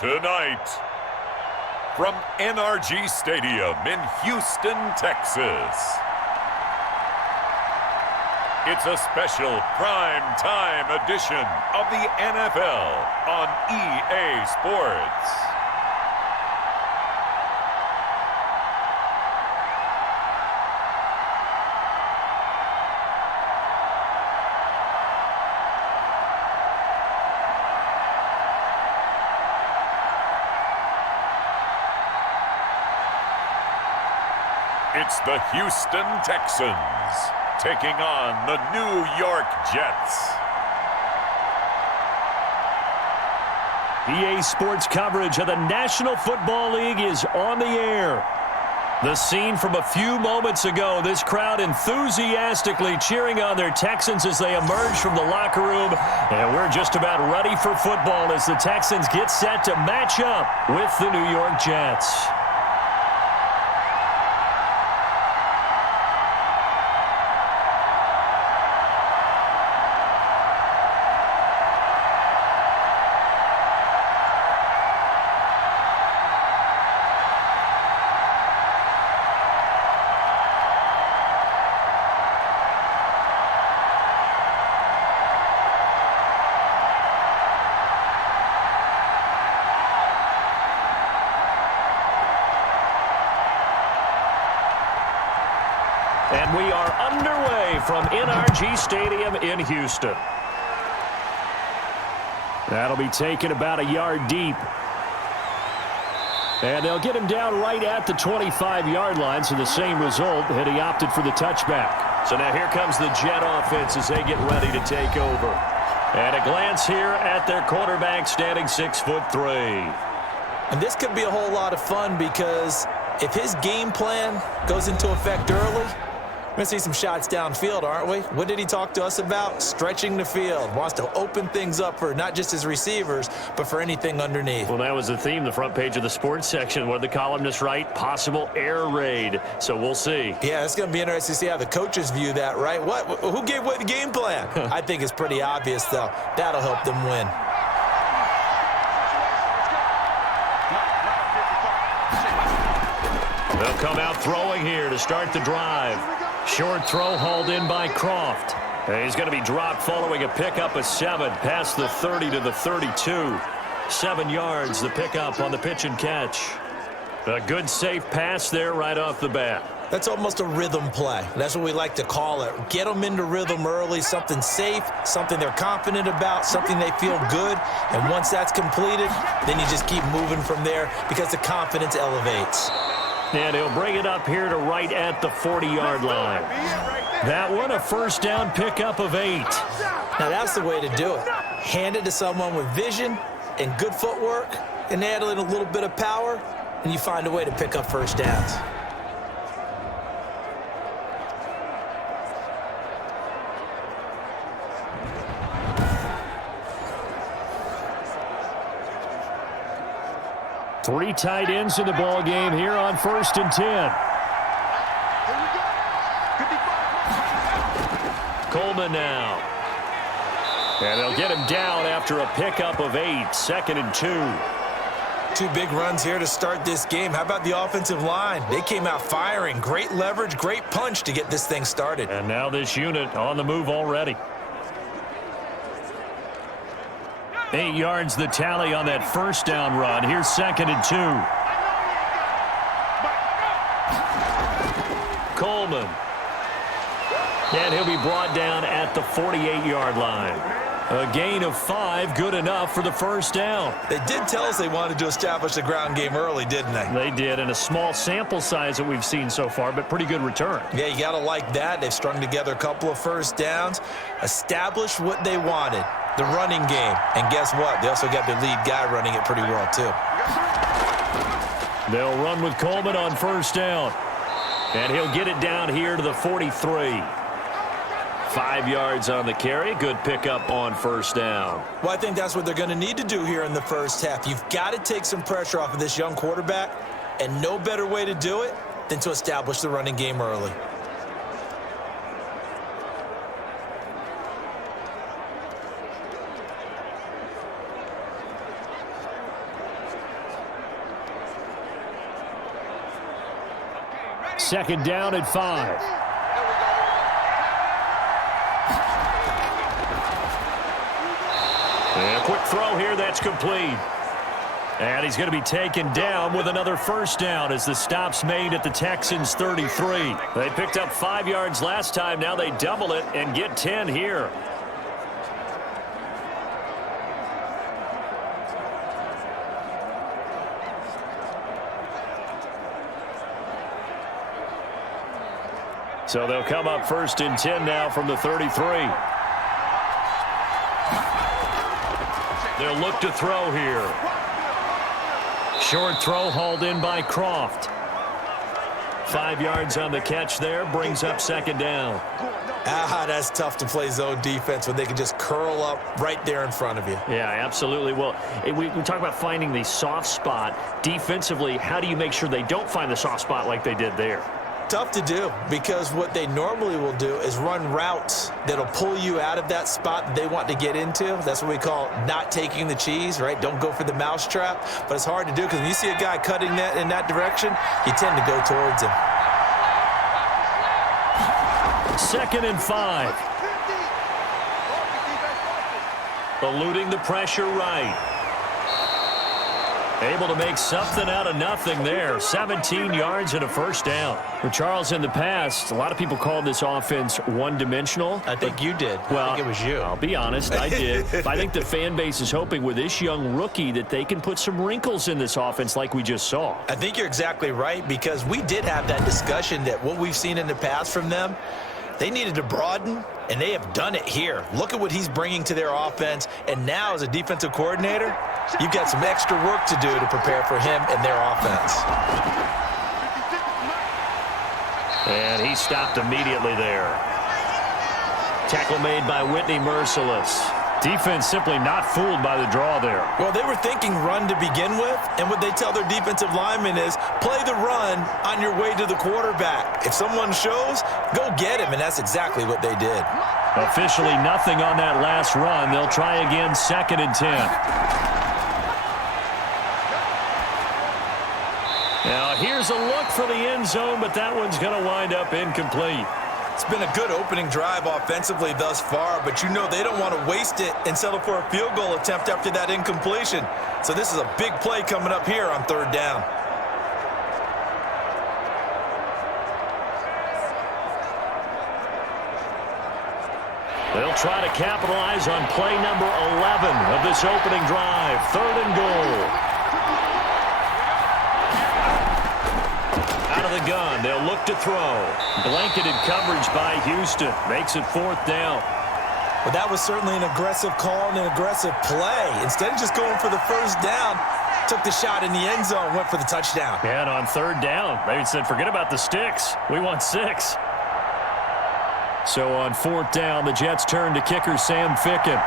Tonight, from NRG Stadium in Houston, Texas, it's a special prime time edition of the NFL on EA Sports. It's the Houston Texans taking on the New York Jets. EA Sports coverage of the National Football League is on the air. The scene from a few moments ago, this crowd enthusiastically cheering on their Texans as they emerge from the locker room. And we're just about ready for football as the Texans get set to match up with the New York Jets. And we are underway from NRG Stadium in Houston. That'll be taken about a yard deep. And they'll get him down right at the 25-yard line, so the same result, and he opted for the touchback. So now here comes the Jet offense as they get ready to take over. And a glance here at their quarterback, standing 6'3". And this could be a whole lot of fun because if his game plan goes into effect early, we're going to see some shots downfield, aren't we? What did he talk to us about? Stretching the field. Wants to open things up for not just his receivers, but for anything underneath. Well, that was the theme, the front page of the sports section. What did the columnists write? Possible air raid. So we'll see. Yeah, it's going to be interesting to see how the coaches view that, right? Who gave away the game plan? I think it's pretty obvious, though. That'll help them win. They'll come out throwing here to start the drive. Short throw hauled in by Croft. And he's going to be dropped following a pickup of 7 past the 30 to the 32. 7 yards, the pickup on the pitch and catch. A good safe pass there right off the bat. That's almost a rhythm play. That's what we like to call it. Get them into rhythm early, something safe, something they're confident about, something they feel good. And once that's completed, then you just keep moving from there because the confidence elevates. And he'll bring it up here to right at the 40-yard line. That one, a first down pickup of 8. Now that's the way to do it. Hand it to someone with vision and good footwork, and add in a little bit of power, and you find a way to pick up first downs. Three tight ends in the ball game here on 1st and 10. Coleman now. And they'll get him down after a pickup of 8. 2nd and 2. 2 big runs here to start this game. How about the offensive line? They came out firing. Great leverage, great punch to get this thing started. And now this unit on the move already. 8 yards the tally on that first down run. Here's 2nd and 2. Coleman. And he'll be brought down at the 48-yard line. A gain of 5, good enough for the first down. They did tell us they wanted to establish the ground game early, didn't they? They did, and a small sample size that we've seen so far, but pretty good return. Yeah, you got to like that. They've strung together a couple of first downs, established what they wanted, the running game. And guess what? They also got their lead guy running it pretty well, too. They'll run with Coleman on first down. And he'll get it down here to the 43. 5 yards on the carry. Good pickup on first down. Well, I think that's what they're going to need to do here in the first half. You've got to take some pressure off of this young quarterback, and no better way to do it than to establish the running game early. second down at 5. And a quick throw here, that's complete. And he's going to be taken down with another first down as the stop's made at the Texans' 33. They picked up 5 yards last time. Now they double it and get 10 here. So they'll come up first and 10 now from the 33. They'll look to throw here. Short throw hauled in by Croft. 5 yards on the catch there, brings up second down. That's tough to play zone defense when they can just curl up right there in front of you. Yeah, absolutely. Well, we talk about finding the soft spot. Defensively, how do you make sure they don't find the soft spot like they did there? Tough to do, because what they normally will do is run routes that'll pull you out of that spot that they want to get into. That's what we call not taking the cheese, right? Don't go for the mousetrap. But it's hard to do because when you see a guy cutting that in that direction, you tend to go towards him. Second and 5. Eluding the pressure right. Able to make something out of nothing there. 17 yards and a first down. For Charles, in the past, a lot of people called this offense one-dimensional. I think you did. Well, I think it was you. I'll be honest, I did. I think the fan base is hoping with this young rookie that they can put some wrinkles in this offense like we just saw. I think you're exactly right, because we did have that discussion that what we've seen in the past from them, they needed to broaden, and they have done it here. Look at what he's bringing to their offense, and now as a defensive coordinator, you've got some extra work to do to prepare for him and their offense. And he stopped immediately there. Tackle made by Whitney Merciless. Defense simply not fooled by the draw there. Well, they were thinking run to begin with, and what they tell their defensive linemen is play the run on your way to the quarterback. If someone shows, go get him, and that's exactly what they did. Officially nothing on that last run. They'll try again, second and 10. Now here's a look for the end zone, but that one's going to wind up incomplete. It's been a good opening drive offensively thus far, but you know they don't want to waste it and settle for a field goal attempt after that incompletion. So this is a big play coming up here on third down. They'll try to capitalize on play number 11 of this opening drive. Third and goal. Out of the gun, they'll look to throw. Blanketed coverage by Houston. Makes it fourth down. Well, that was certainly an aggressive call and an aggressive play. Instead of just going for the first down, took the shot in the end zone, went for the touchdown. And on third down, they said, forget about the sticks. We want 6. So on fourth down, the Jets turn to kicker Sam Ficken.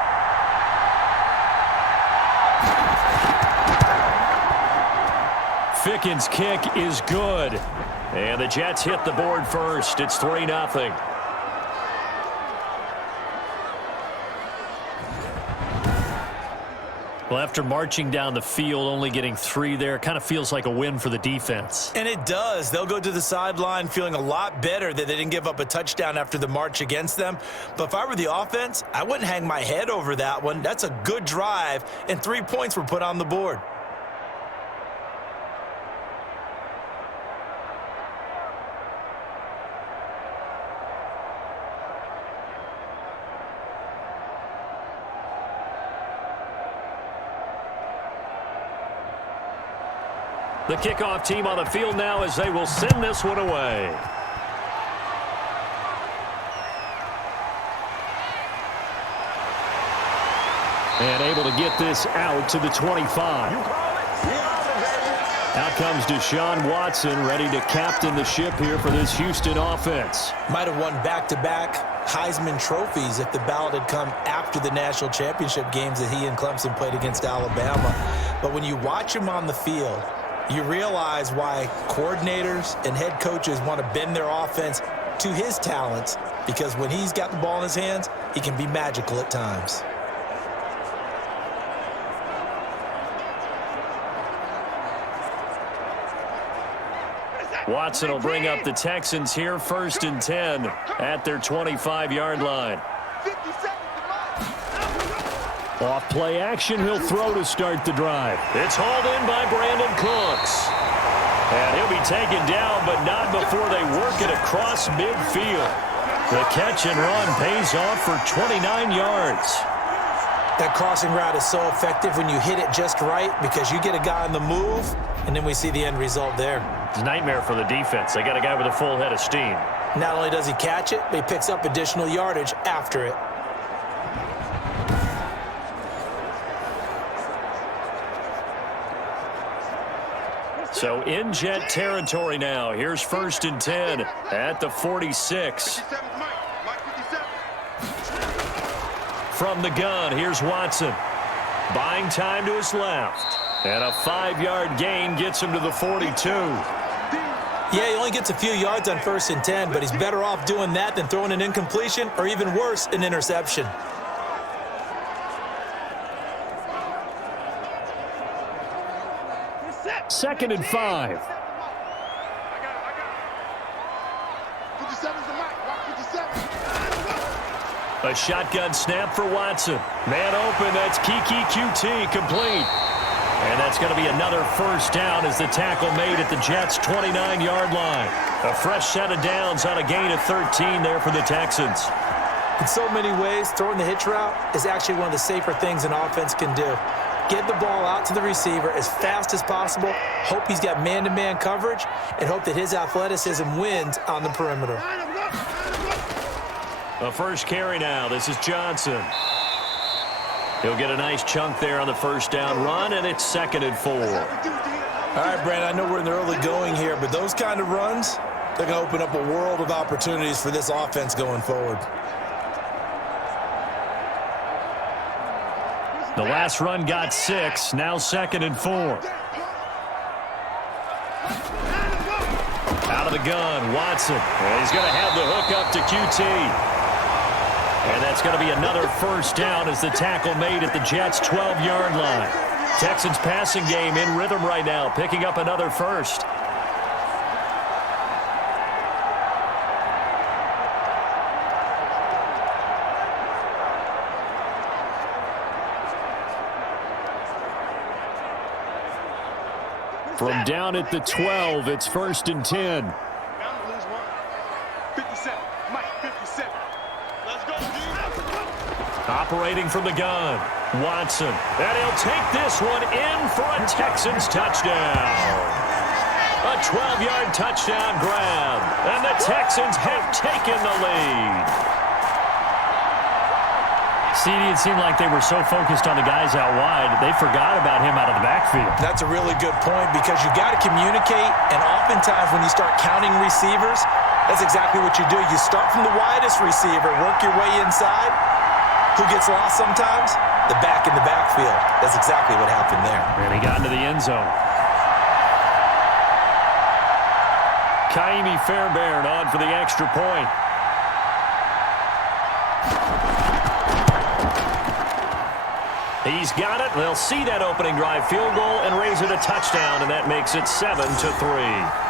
Ficken's kick is good. And the Jets hit the board first. It's 3-0. Well, after marching down the field, only getting 3 there, kind of feels like a win for the defense. And it does. They'll go to the sideline feeling a lot better that they didn't give up a touchdown after the march against them. But if I were the offense, I wouldn't hang my head over that one. That's a good drive, and 3 points were put on the board. The kickoff team on the field now as they will send this one away. And able to get this out to the 25. Out comes Deshaun Watson, ready to captain the ship here for this Houston offense. Might have won back-to-back Heisman trophies if the ballot had come after the national championship games that he and Clemson played against Alabama. But when you watch him on the field, you realize why coordinators and head coaches want to bend their offense to his talents, because when he's got the ball in his hands, he can be magical at times. Watson will bring up the Texans here, 1st and 10 at their 25-yard line. Off play action, he'll throw to start the drive. It's hauled in by Brandon Cooks. And he'll be taken down, but not before they work it across midfield. The catch and run pays off for 29 yards. That crossing route is so effective when you hit it just right because you get a guy on the move, and then we see the end result there. It's a nightmare for the defense. They got a guy with a full head of steam. Not only does he catch it, but he picks up additional yardage after it. So in Jet territory now. Here's 1st and 10 at the 46. From the gun, here's Watson. Buying time to his left. And a 5-yard gain gets him to the 42. Yeah, he only gets a few yards on 1st and 10, but he's better off doing that than throwing an incompletion or even worse, an interception. Second and 5. A shotgun snap for Watson. Man open, that's Kiki QT, complete. And that's going to be another 1st down as the tackle made at the Jets' 29-yard line. A fresh set of downs on a gain of 13 there for the Texans. In so many ways, throwing the hitch route is actually one of the safer things an offense can do. Get the ball out to the receiver as fast as possible, hope he's got man-to-man coverage, and hope that his athleticism wins on the perimeter. A first carry now. This is Johnson. He'll get a nice chunk there on the 1st down run, and it's 2nd and 4. All right, Brandon, I know we're in the early going here, but those kind of runs, they're going to open up a world of opportunities for this offense going forward. The last run got 6, now 2nd and 4. Out of the gun, Watson. And he's going to have the hook up to QT. And that's going to be another 1st down as the tackle made at the Jets' 12-yard line. Texans passing game in rhythm right now, picking up another 1st. From down at the 12, it's 1st and 10. Operating from the gun, Watson. And he'll take this one in for a Texans touchdown. A 12-yard touchdown grab. And the Texans have taken the lead. CD, it seemed like they were so focused on the guys out wide, they forgot about him out of the backfield. That's a really good point because you got to communicate, and oftentimes when you start counting receivers, that's exactly what you do. You start from the widest receiver, work your way inside. Who gets lost sometimes? The back in the backfield. That's exactly what happened there. And he got into the end zone. Kaimi Fairbairn on for the extra point. He's got it. They'll see that opening drive field goal and raise it a touchdown, and that makes it 7-3.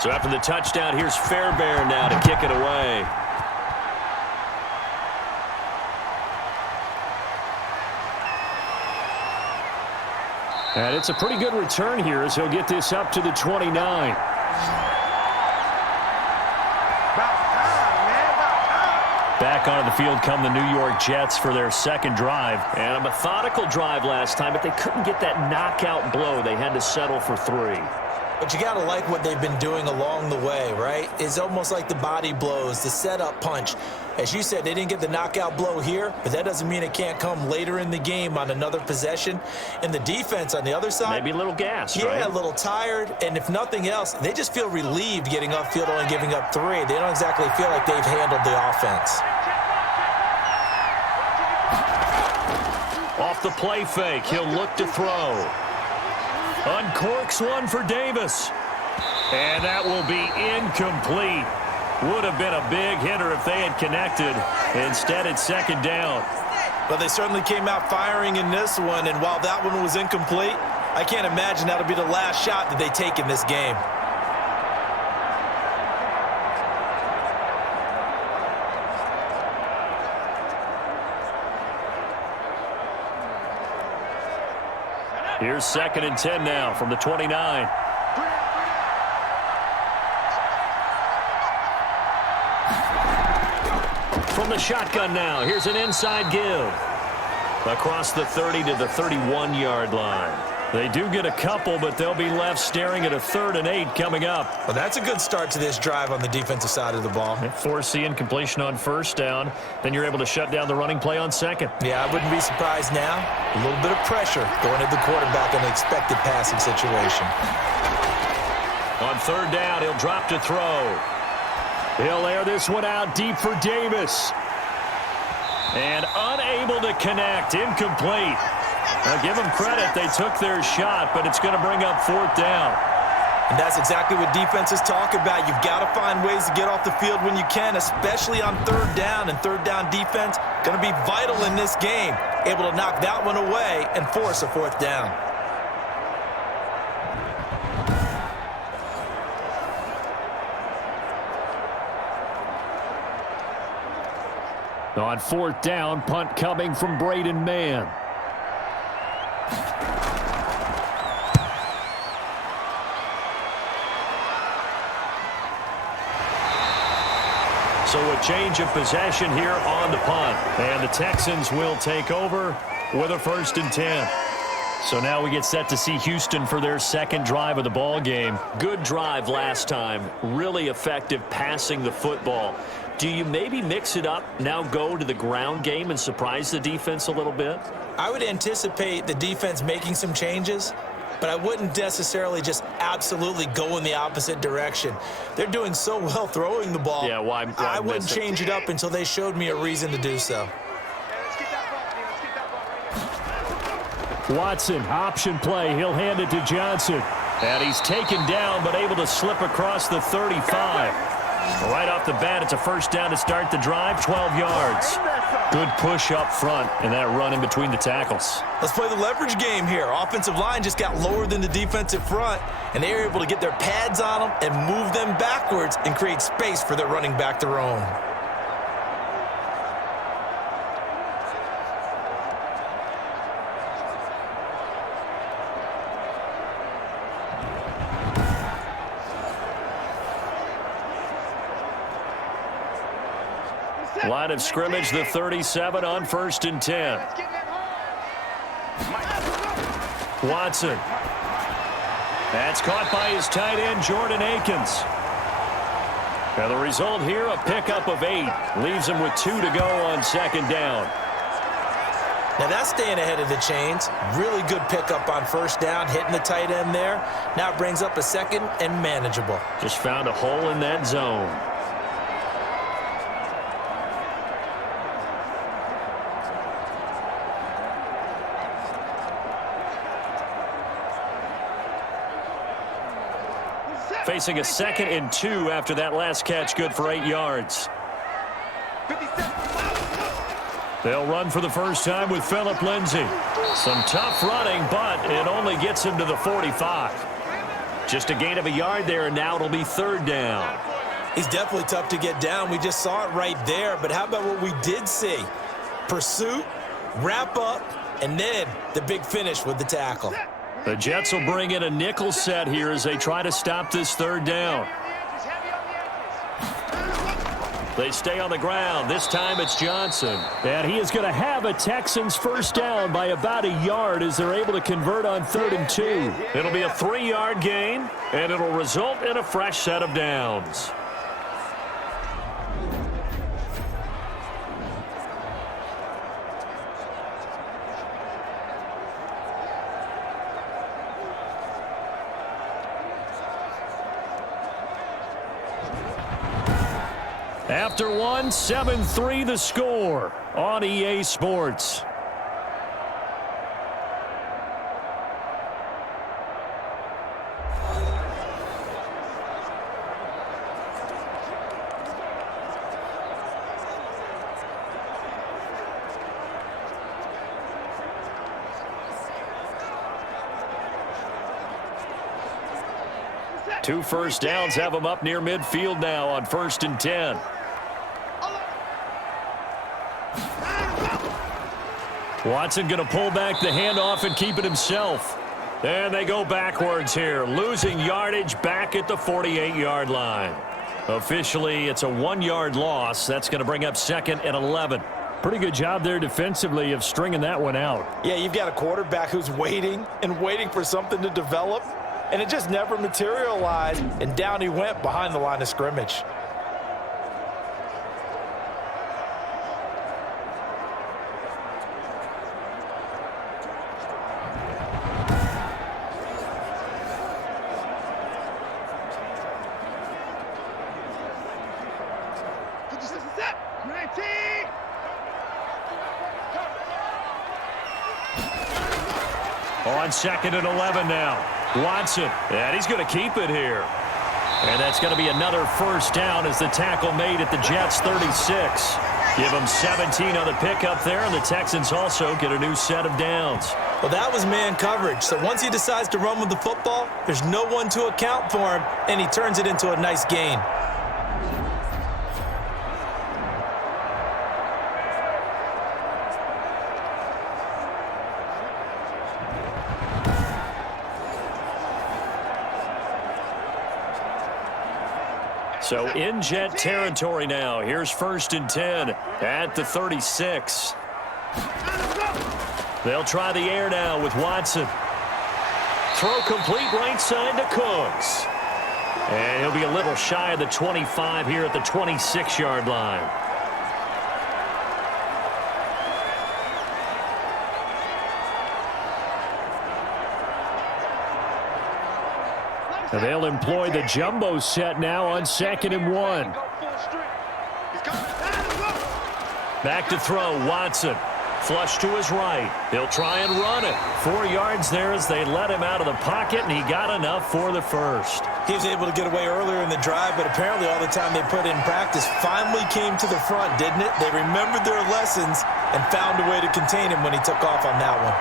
So after the touchdown, here's Fairbairn now to kick it away. And it's a pretty good return here as he'll get this up to the 29. Back onto the field come the New York Jets for their 2nd drive. And a methodical drive last time, but they couldn't get that knockout blow. They had to settle for 3. But you got to like what they've been doing along the way, right? It's almost like the body blows, the setup punch. As you said, they didn't get the knockout blow here, but that doesn't mean it can't come later in the game on another possession. And the defense on the other side, maybe a little gassed, yeah, right? a little tired. And if nothing else, they just feel relieved getting upfield only giving up 3. They don't exactly feel like they've handled the offense. Off the play fake, he'll look to throw. Uncorks one for Davis. And that will be incomplete. Would have been a big hitter if they had connected. Instead, it's second down. But they certainly came out firing in this one, and while that one was incomplete, I can't imagine that'll be the last shot that they take in this game. Here's 2nd and 10 now from the 29. From the shotgun now, here's an inside give. Across the 30 to the 31-yard line. They do get a couple, but they'll be left staring at a 3rd and 8 coming up. Well, that's a good start to this drive on the defensive side of the ball. Force the incompletion on 1st down. Then you're able to shut down the running play on 2nd. Yeah, I wouldn't be surprised now. A little bit of pressure going at the quarterback in an expected passing situation. On 3rd down, he'll drop to throw. He'll air this one out deep for Davis. And unable to connect. Incomplete. Now, give them credit. They took their shot, but it's going to bring up 4th down. And that's exactly what defenses talk about. You've got to find ways to get off the field when you can, especially on 3rd down. And 3rd down defense going to be vital in this game. Able to knock that one away and force a 4th down. On 4th down, punt coming from Braden Mann. So a change of possession here on the punt. And the Texans will take over with a 1st and 10. So now we get set to see Houston for their 2nd drive of the ball game. Good drive last time. Really effective passing the football. Do you maybe mix it up, now go to the ground game and surprise the defense a little bit? I would anticipate the defense making some changes, but I wouldn't necessarily just absolutely go in the opposite direction. They're doing so well throwing the ball. Yeah, why I wouldn't change it up until they showed me a reason to do so. Watson, option play. He'll hand it to Johnson. And he's taken down, but able to slip across the 35. Right off the bat, it's a 1st down to start the drive, 12 yards. Good push up front, and that run in between the tackles. Let's play the leverage game here. Offensive line just got lower than the defensive front, and they were able to get their pads on them and move them backwards and create space for their running back to roam. Line of scrimmage, the 37 on 1st and 10. Watson. That's caught by his tight end, Jordan Akins. Now the result here, a pickup of 8. Leaves him with 2 to go on 2nd down. Now that's staying ahead of the chains. Really good pickup on 1st down, hitting the tight end there. Now it brings up a 2nd and manageable. Just found a hole in that zone. Facing a 2nd and 2 after that last catch, good for 8 yards. They'll run for the first time with Phillip Lindsay. Some tough running, but it only gets him to the 45. Just a gain of a yard there, and now it'll be 3rd down. He's definitely tough to get down. We just saw it right there, but how about what we did see? Pursuit, wrap up, and then the big finish with the tackle. The Jets will bring in a nickel set here as they try to stop this 3rd down. They stay on the ground. This time it's Johnson. And he is going to have a Texans first down by about a yard as they're able to convert on 3rd and 2. It'll be a 3-yard gain, and it'll result in a fresh set of downs. After one, 7-3 the score on EA Sports. Two first downs have them up near midfield now on 1st and 10. Watson going to pull back the handoff and keep it himself. And they go backwards here, losing yardage back at the 48-yard line. Officially, it's a 1-yard loss. That's going to bring up 2nd and 11. Pretty good job there defensively of stringing that one out. Yeah, you've got a quarterback who's waiting and waiting for something to develop, and it just never materialized, and down he went behind the line of scrimmage. On 2nd and 11 now. Watson, and he's going to keep it here. And that's going to be another first down as the tackle made at the Jets' 36. Give them 17 on the pickup there, and the Texans also get a new set of downs. Well, that was man coverage. So once he decides to run with the football, there's no one to account for him, and he turns it into a nice gain. So in Jet territory now. Here's 1st and 10 at the 36. They'll try the air now with Watson. Throw complete right side to Cooks. And he'll be a little shy of the 25 here at the 26-yard line. And they'll employ the jumbo set now on 2nd and 1. Back to throw, Watson. Flush to his right. He'll try and run it. 4 yards there as they let him out of the pocket, and he got enough for the first. He was able to get away earlier in the drive, but apparently all the time they put in practice finally came to the front, didn't it? They remembered their lessons and found a way to contain him when he took off on that one.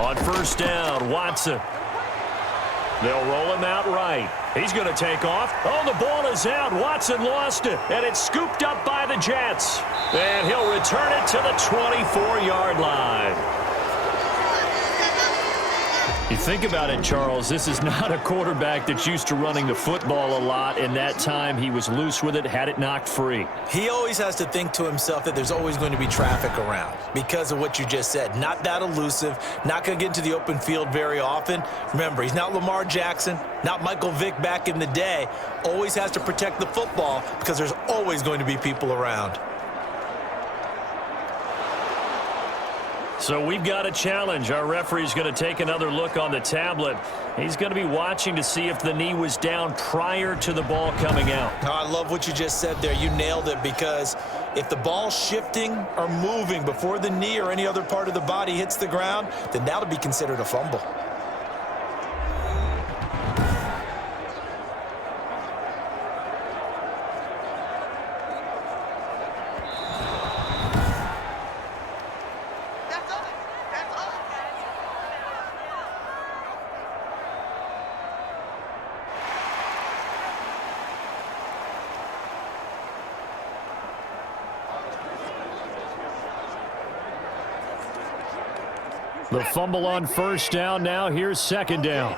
On first down, Watson. They'll roll him out right. He's going to take off. Oh, the ball is out. Watson lost it, and it's scooped up by the Jets. And he'll return it to the 24-yard line. You think about it, Charles, this is not a quarterback that's used to running the football a lot, and that time he was loose with it, had it knocked free. He always has to think to himself that there's always going to be traffic around because of what you just said. Not that elusive, not going to get into the open field very often. Remember, he's not Lamar Jackson, not Michael Vick back in the day. Always has to protect the football because there's always going to be people around. So we've got a challenge. Our referee's going to take another look on the tablet. He's going to be watching to see if the knee was down prior to the ball coming out. Oh, I love what you just said there. You nailed it, because if the ball's shifting or moving before the knee or any other part of the body hits the ground, then that'll be considered a fumble. The fumble on first down. Now here's second down.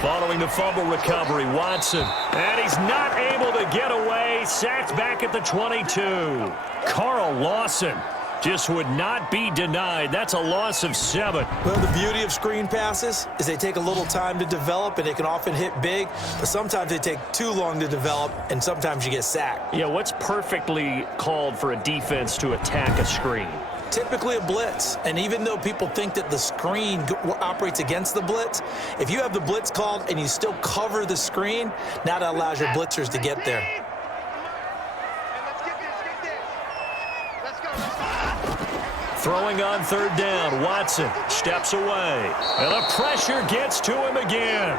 Following the fumble recovery, Watson. And he's not able to get away. Sacked back at the 22. Carl Lawson just would not be denied. That's a loss of 7. Well, the beauty of screen passes is they take a little time to develop, and they can often hit big, but sometimes they take too long to develop, and sometimes you get sacked. Yeah, what's perfectly called for a defense to attack a screen? Typically a blitz, and even though people think that the screen operates against the blitz, if you have the blitz called and you still cover the screen, now that allows your blitzers to get there. Throwing on third down, Watson steps away, and the pressure gets to him again.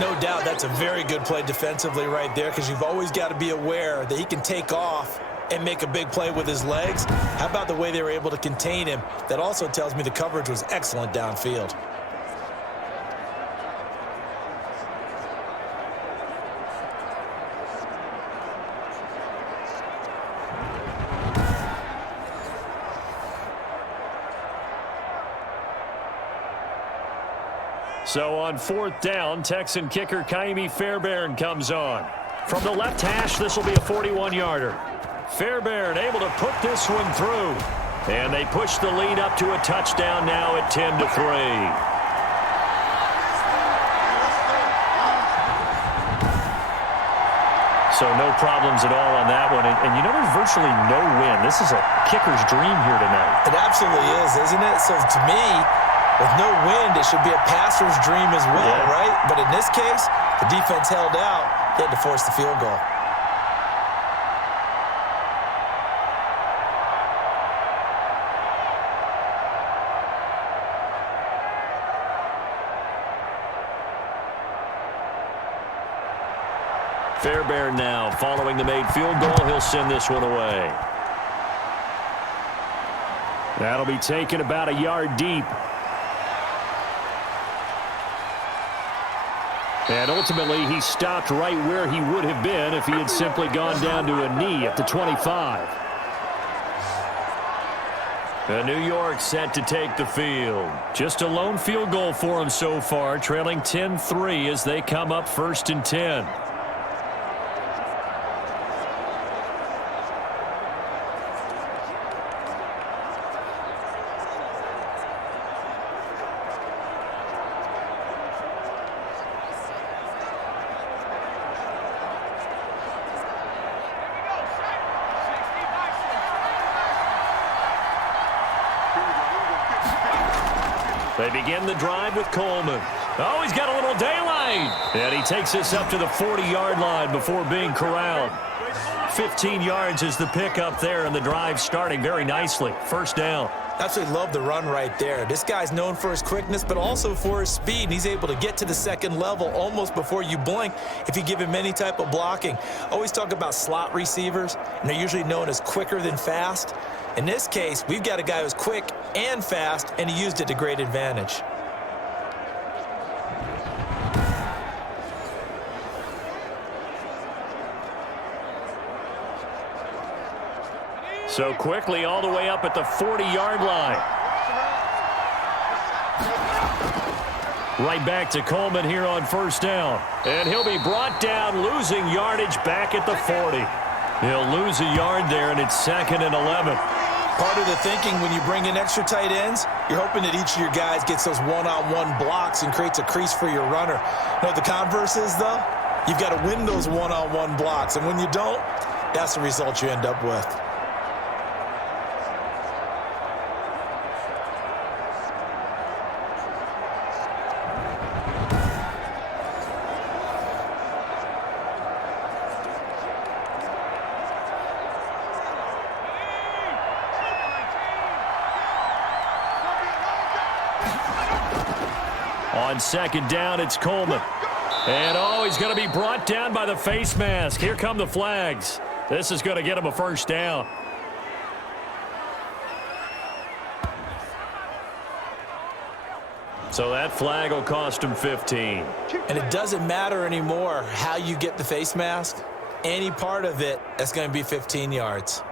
No doubt that's a very good play defensively right there, because you've always got to be aware that he can take off and make a big play with his legs. How about the way they were able to contain him? That also tells me the coverage was excellent downfield. So on fourth down, Texan kicker Kaimi Fairbairn comes on. From the left hash, this will be a 41-yarder. Fairbairn able to put this one through. And they push the lead up to a touchdown now at 10-3. So no problems at all on that one. And you know there's virtually no win. This is a kicker's dream here tonight. It absolutely is, isn't it? So to me, with no wind, it should be a passer's dream as well, right? But in this case, the defense held out. They had to force the field goal. Fairbairn now following the made field goal. He'll send this one away. That'll be taken about a yard deep. And ultimately, he stopped right where he would have been if he had simply gone down to a knee at the 25. And New York set to take the field. Just a lone field goal for him so far, trailing 10-3 as they come up 1st and 10. They begin the drive with Coleman. Oh, he's got a little daylight. And he takes this up to the 40-yard line before being corralled. 15 yards is the pickup there, and the drive starting very nicely. First down. Absolutely love the run right there. This guy's known for his quickness, but also for his speed. And he's able to get to the second level almost before you blink if you give him any type of blocking. Always talk about slot receivers, and they're usually known as quicker than fast. In this case, we've got a guy who's quick and fast, and he used it to great advantage. So quickly all the way up at the 40-yard line. Right back to Coleman here on first down. And he'll be brought down, losing yardage back at the 40. He'll lose a yard there, and it's 2nd and 11. Part of the thinking when you bring in extra tight ends, you're hoping that each of your guys gets those one-on-one blocks and creates a crease for your runner. You know what the converse is, though? You've got to win those one-on-one blocks, and when you don't, that's the result you end up with. On second down, it's Coleman. And, oh, he's going to be brought down by the face mask. Here come the flags. This is going to get him a first down. So that flag will cost him 15. And it doesn't matter anymore how you get the face mask. any part of it that's going to be 15 yards.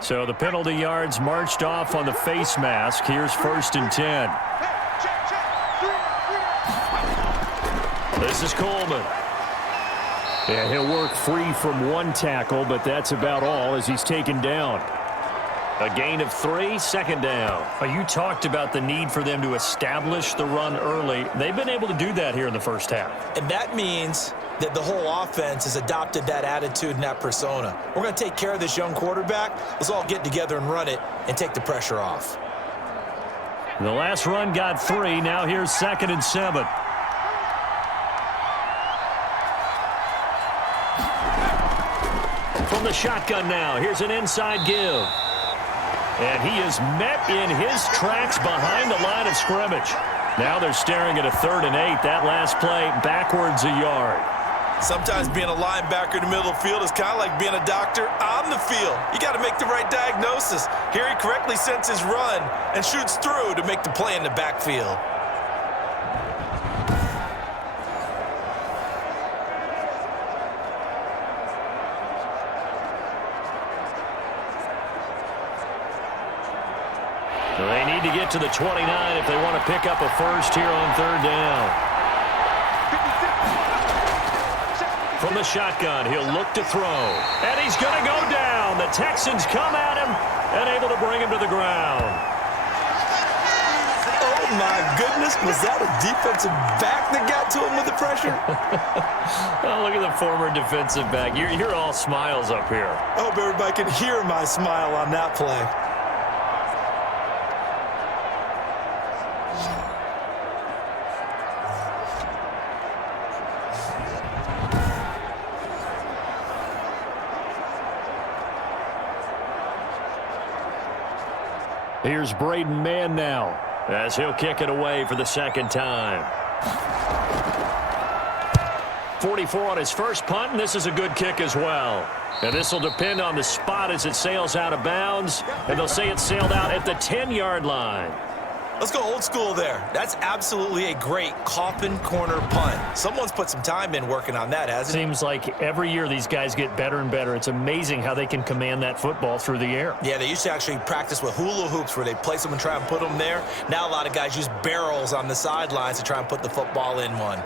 So the penalty yards marched off on the face mask. Here's 1st and 10. This is Coleman. And he'll work free from one tackle, but that's about all as he's taken down. A gain of 3, 2nd down. You talked about the need for them to establish the run early. They've been able to do that here in the first half. And that means that the whole offense has adopted that attitude and that persona. We're going to take care of this young quarterback. Let's all get together and run it and take the pressure off. The last run got 3. Now here's 2nd and 7. From the shotgun now, here's an inside give. And he is met in his tracks behind the line of scrimmage. Now they're staring at a 3rd and 8. That last play backwards a yard. Sometimes being a linebacker in the middle of the field is kind of like being a doctor on the field. You got to make the right diagnosis. Here he correctly sends his run and shoots through to make the play in the backfield. They need to get to the 29 if they want to pick up a first here on 3rd down. From the shotgun, he'll look to throw. And he's going to go down. The Texans come at him and able to bring him to the ground. Oh, my goodness. Was that a defensive back that got to him with the pressure? Oh, look at the former defensive back. You're all smiles up here. I hope everybody can hear my smile on that play. Here's Braden Mann now as he'll kick it away for the 2nd time. 44 on his first punt, and this is a good kick as well. And this will depend on the spot as it sails out of bounds, and they'll say it sailed out at the 10-yard line. Let's go old school there. That's absolutely a great coffin corner punt. Someone's put some time in working on that, hasn't it? Seems like every year these guys get better and better. It's amazing how they can command that football through the air. Yeah, they used to actually practice with hula hoops where they place them and try and put them there. Now a lot of guys use barrels on the sidelines to try and put the football in one.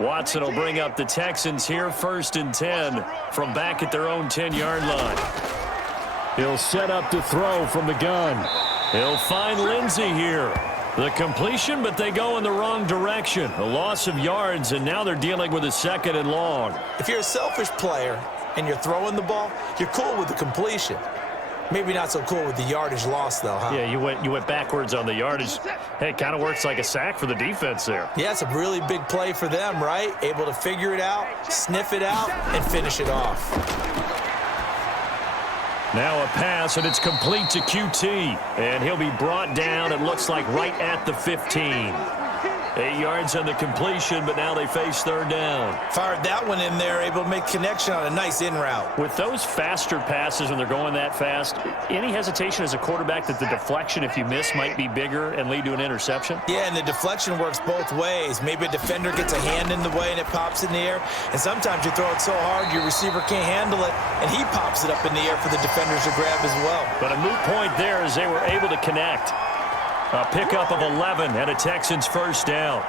Watson will bring up the Texans here, 1st and 10 from back at their own 10-yard line. He'll set up to throw from the gun. He'll find Lindsey here. The completion, but they go in the wrong direction. A loss of yards, and now they're dealing with a 2nd and long. If you're a selfish player and you're throwing the ball, you're cool with the completion. Maybe not so cool with the yardage loss, though, huh? Yeah, you went backwards on the yardage. Hey, it kind of works like a sack for the defense there. Yeah, it's a really big play for them, right? Able to figure it out, sniff it out, and finish it off. Now a pass, and it's complete to QT. And he'll be brought down, it looks like, right at the 15. 8 yards on the completion, but now they face 3rd down. Fired that one in there, able to make connection on a nice in route. With those faster passes when they're going that fast, any hesitation as a quarterback that the deflection, if you miss, might be bigger and lead to an interception? Yeah, and the deflection works both ways. Maybe a defender gets a hand in the way and it pops in the air. And sometimes you throw it so hard your receiver can't handle it, and he pops it up in the air for the defenders to grab as well. But a moot point there as they were able to connect. A pickup of 11 and a Texans 1st down.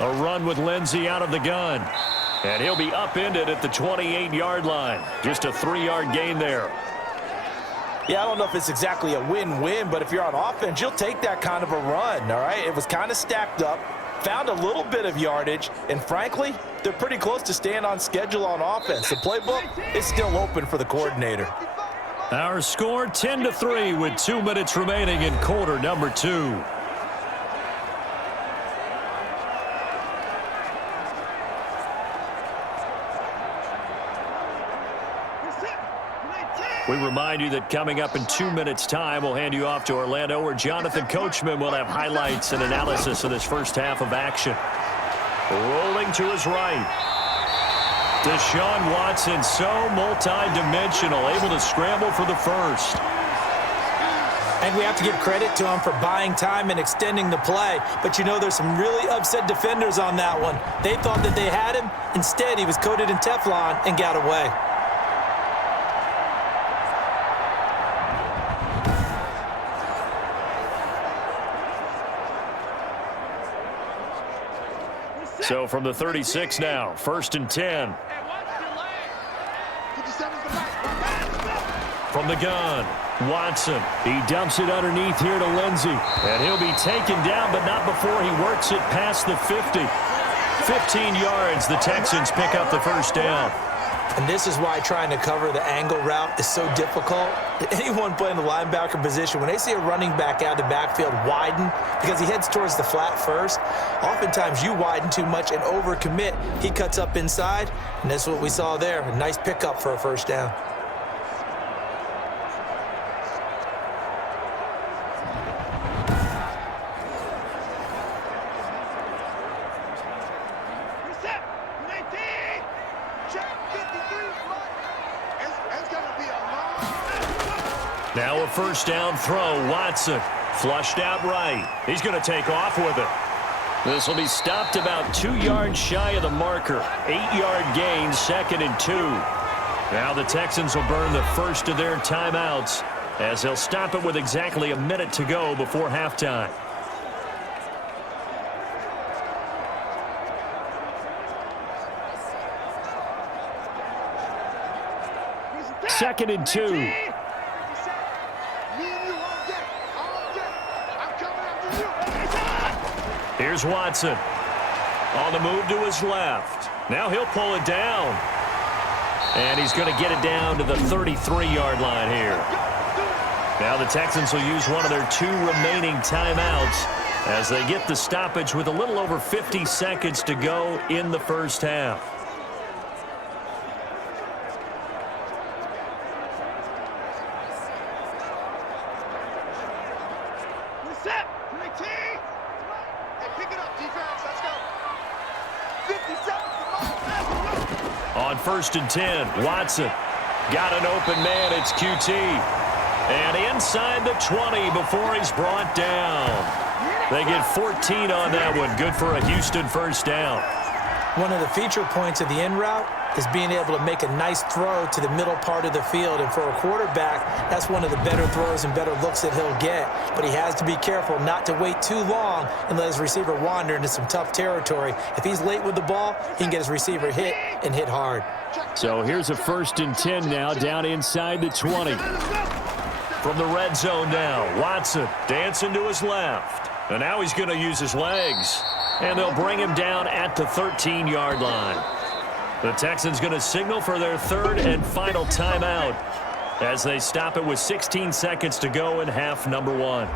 A run with Lindsey out of the gun. And he'll be upended at the 28-yard line. Just a 3-yard gain there. Yeah, I don't know if it's exactly a win-win, but if you're on offense, you'll take that kind of a run, all right? It was kind of stacked up, found a little bit of yardage, and frankly, they're pretty close to staying on schedule on offense. The playbook is still open for the coordinator. Our score 10-3 with 2 minutes remaining in quarter number 2. We remind you that coming up in 2 minutes' time, we'll hand you off to Orlando, where Jonathan Coachman will have highlights and analysis of this first half of action. Rolling to his right. Deshaun Watson, so multi-dimensional, able to scramble for the first. And we have to give credit to him for buying time and extending the play. But you know, there's some really upset defenders on that one. They thought that they had him. Instead, he was coated in Teflon and got away. So from the 36 now, 1st and 10. From the gun, Watson. He dumps it underneath here to Lindsey. And he'll be taken down, but not before he works it past the 50. 15 yards, the Texans pick up the first down. And this is why trying to cover the angle route is so difficult. Anyone playing the linebacker position, when they see a running back out of the backfield widen because he heads towards the flat first, oftentimes you widen too much and overcommit. He cuts up inside, and that's what we saw there. A nice pickup for a first down. Now a first down throw. Watson flushed out right. He's going to take off with it. This will be stopped about 2 yards shy of the marker. 8-yard gain, 2nd and 2. Now the Texans will burn the first of their timeouts as they'll stop it with exactly a minute to go before halftime. Second and 2. Here's Watson. On the move to his left. Now he'll pull it down. And he's going to get it down to the 33-yard line here. Now the Texans will use one of their 2 remaining timeouts as they get the stoppage with a little over 50 seconds to go in the first half. On 1st and 10, Watson got an open man. It's QT. And inside the 20 before he's brought down. They get 14 on that one. Good for a Houston first down. One of the feature points of the in route is being able to make a nice throw to the middle part of the field. And for a quarterback, that's one of the better throws and better looks that he'll get. But he has to be careful not to wait too long and let his receiver wander into some tough territory. If he's late with the ball, he can get his receiver hit and hit hard. So here's a 1st and 10 now, down inside the 20. From the red zone now, Watson dancing to his left. And now he's going to use his legs. And they'll bring him down at the 13-yard line. The Texans going to signal for their 3rd and final timeout as they stop it with 16 seconds to go in half number 1.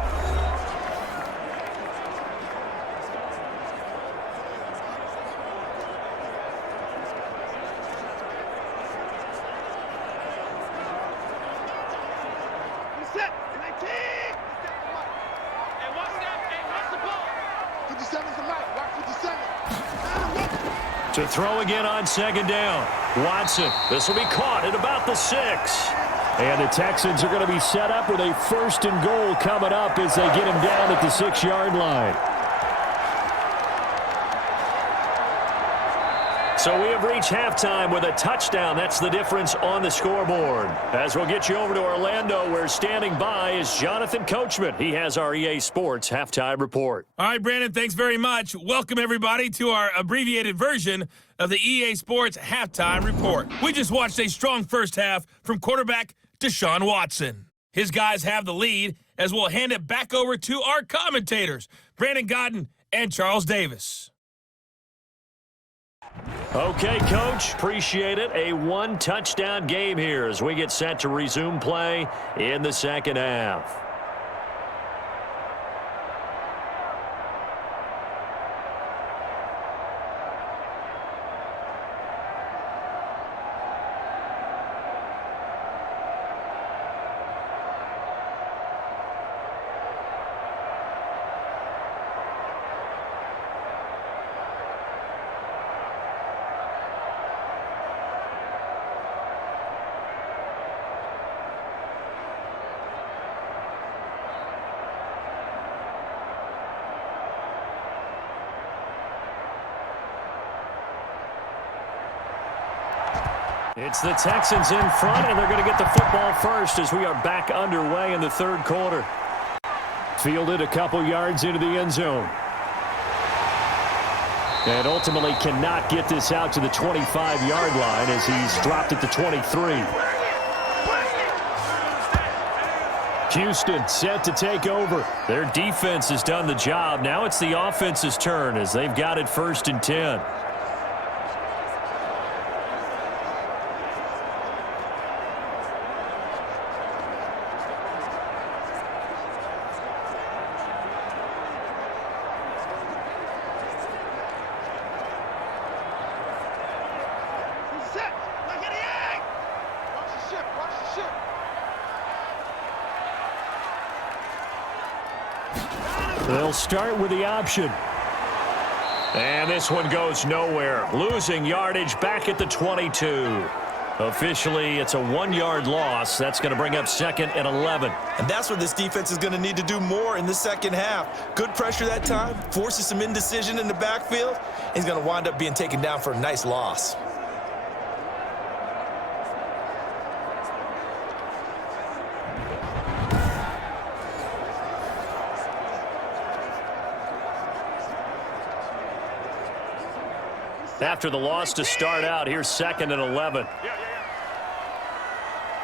To throw again on 2nd down. Watson, this will be caught at about the 6. And the Texans are going to be set up with a 1st and goal coming up as they get him down at the 6-yard line. So we have reached halftime with a touchdown. That's the difference on the scoreboard. As we'll get you over to Orlando, where standing by is Jonathan Coachman. He has our EA Sports halftime report. All right, Brandon, thanks very much. Welcome, everybody, to our abbreviated version of the EA Sports halftime report. We just watched a strong first half from quarterback Deshaun Watson. his guys have the lead, as we'll hand it back over to our commentators, Brandon Godden and Charles Davis. Okay, Coach, appreciate it. A one-touchdown game here as we get set to resume play in the second half. It's the Texans in front, and they're going to get the football first as we are back underway in the third quarter. Fielded a couple yards into the end zone. And ultimately cannot get this out to the 25-yard line as he's dropped at the 23. Houston set to take over. Their defense has done the job. Now it's the offense's turn as they've got it 1st and 10. They'll start with the option. And this one goes nowhere. Losing yardage back at the 22. Officially, it's a 1-yard loss. That's going to bring up 2nd and 11. And that's what this defense is going to need to do more in the second half. Good pressure that time, forces some indecision in the backfield. He's going to wind up being taken down for a nice loss. After the loss to start out, here's 2nd and 11.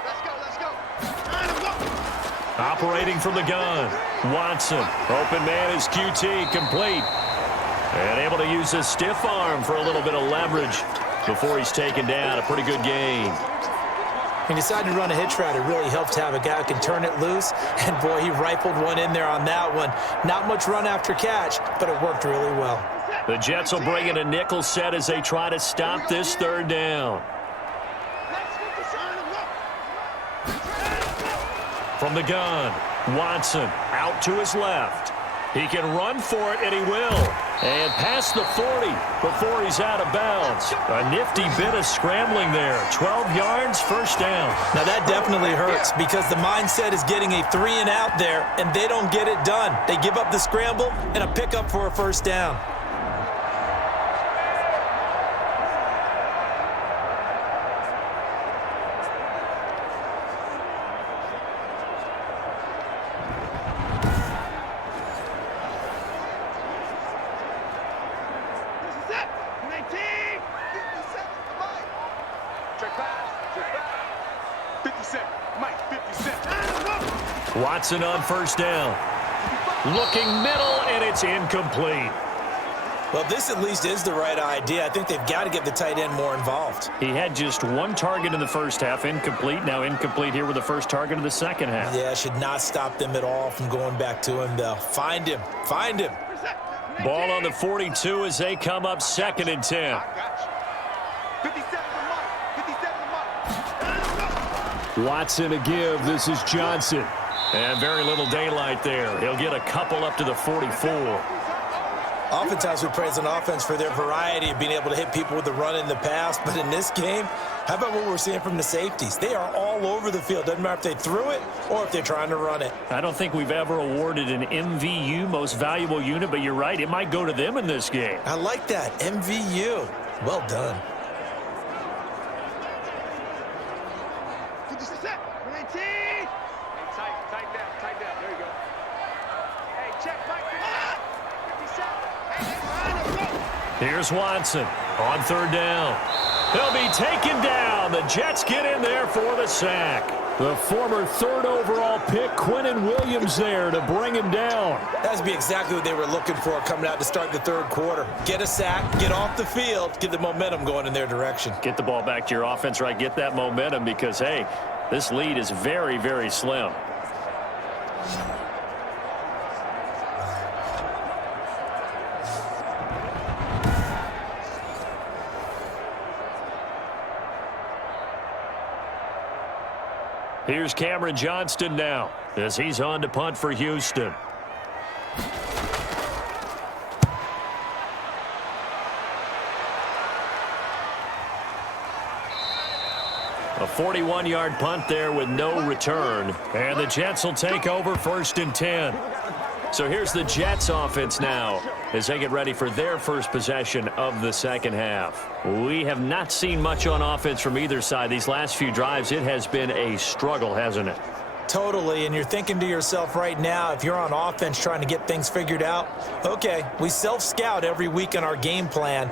Let's go. Operating from the gun. Watson. Open man is QT, complete. And able to use his stiff arm for a little bit of leverage before he's taken down. A pretty good gain. He decided to run a hitch route. It really helped to have a guy who can turn it loose. And, boy, he rifled one in there on that one. Not much run after catch, but it worked really well. The Jets will bring in a nickel set as they try to stop this 3rd down. From the gun, Watson out to his left. He can run for it, and he will. And past the 40 before he's out of bounds. A nifty bit of scrambling there. 12 yards, 1st down. Now, that definitely hurts because the mindset is getting a 3-and-out there, and they don't get it done. They give up the scramble and a pickup for a 1st down. Watson on 1st down. Looking middle, and it's incomplete. Well, this at least is the right idea. I think they've got to get the tight end more involved. He had just 1 target in the 1st half, incomplete. Now incomplete here with the 1st target of the 2nd half. Yeah, should not stop them at all from going back to him, though. Find him. Find him. Ball on the 42 as they come up 2nd and 10. Watson a give. This is Johnson. And very little daylight there. He'll get a couple up to the 44. Oftentimes we praise an offense for their variety of being able to hit people with the run in the pass. But in this game, how about what we're seeing from the safeties? They are all over the field. Doesn't matter if they threw it or if they're trying to run it. I don't think we've ever awarded an MVU, most valuable unit, but you're right. It might go to them in this game. I like that. MVU. Well done. Here's Watson on 3rd down. He'll be taken down. down. The Jets get in there for the sack. The former third overall pick, Quinnen Williams, there to bring him down. That would be exactly what they were looking for coming out to start the third quarter. Get a sack, get off the field, get the momentum going in their direction. Get the ball back to your offense, right? Get that momentum because, hey, this lead is very, very slim. Here's Cameron Johnston now as he's on to punt for Houston. A 41-yard punt there with no return. And the Jets will take over 1st and 10. So here's the Jets offense now as they get ready for their first possession of the second half. We have not seen much on offense from either side. These last few drives, it has been a struggle, hasn't it? Totally, and you're thinking to yourself right now, if you're on offense trying to get things figured out, okay, we self-scout every week in our game plan.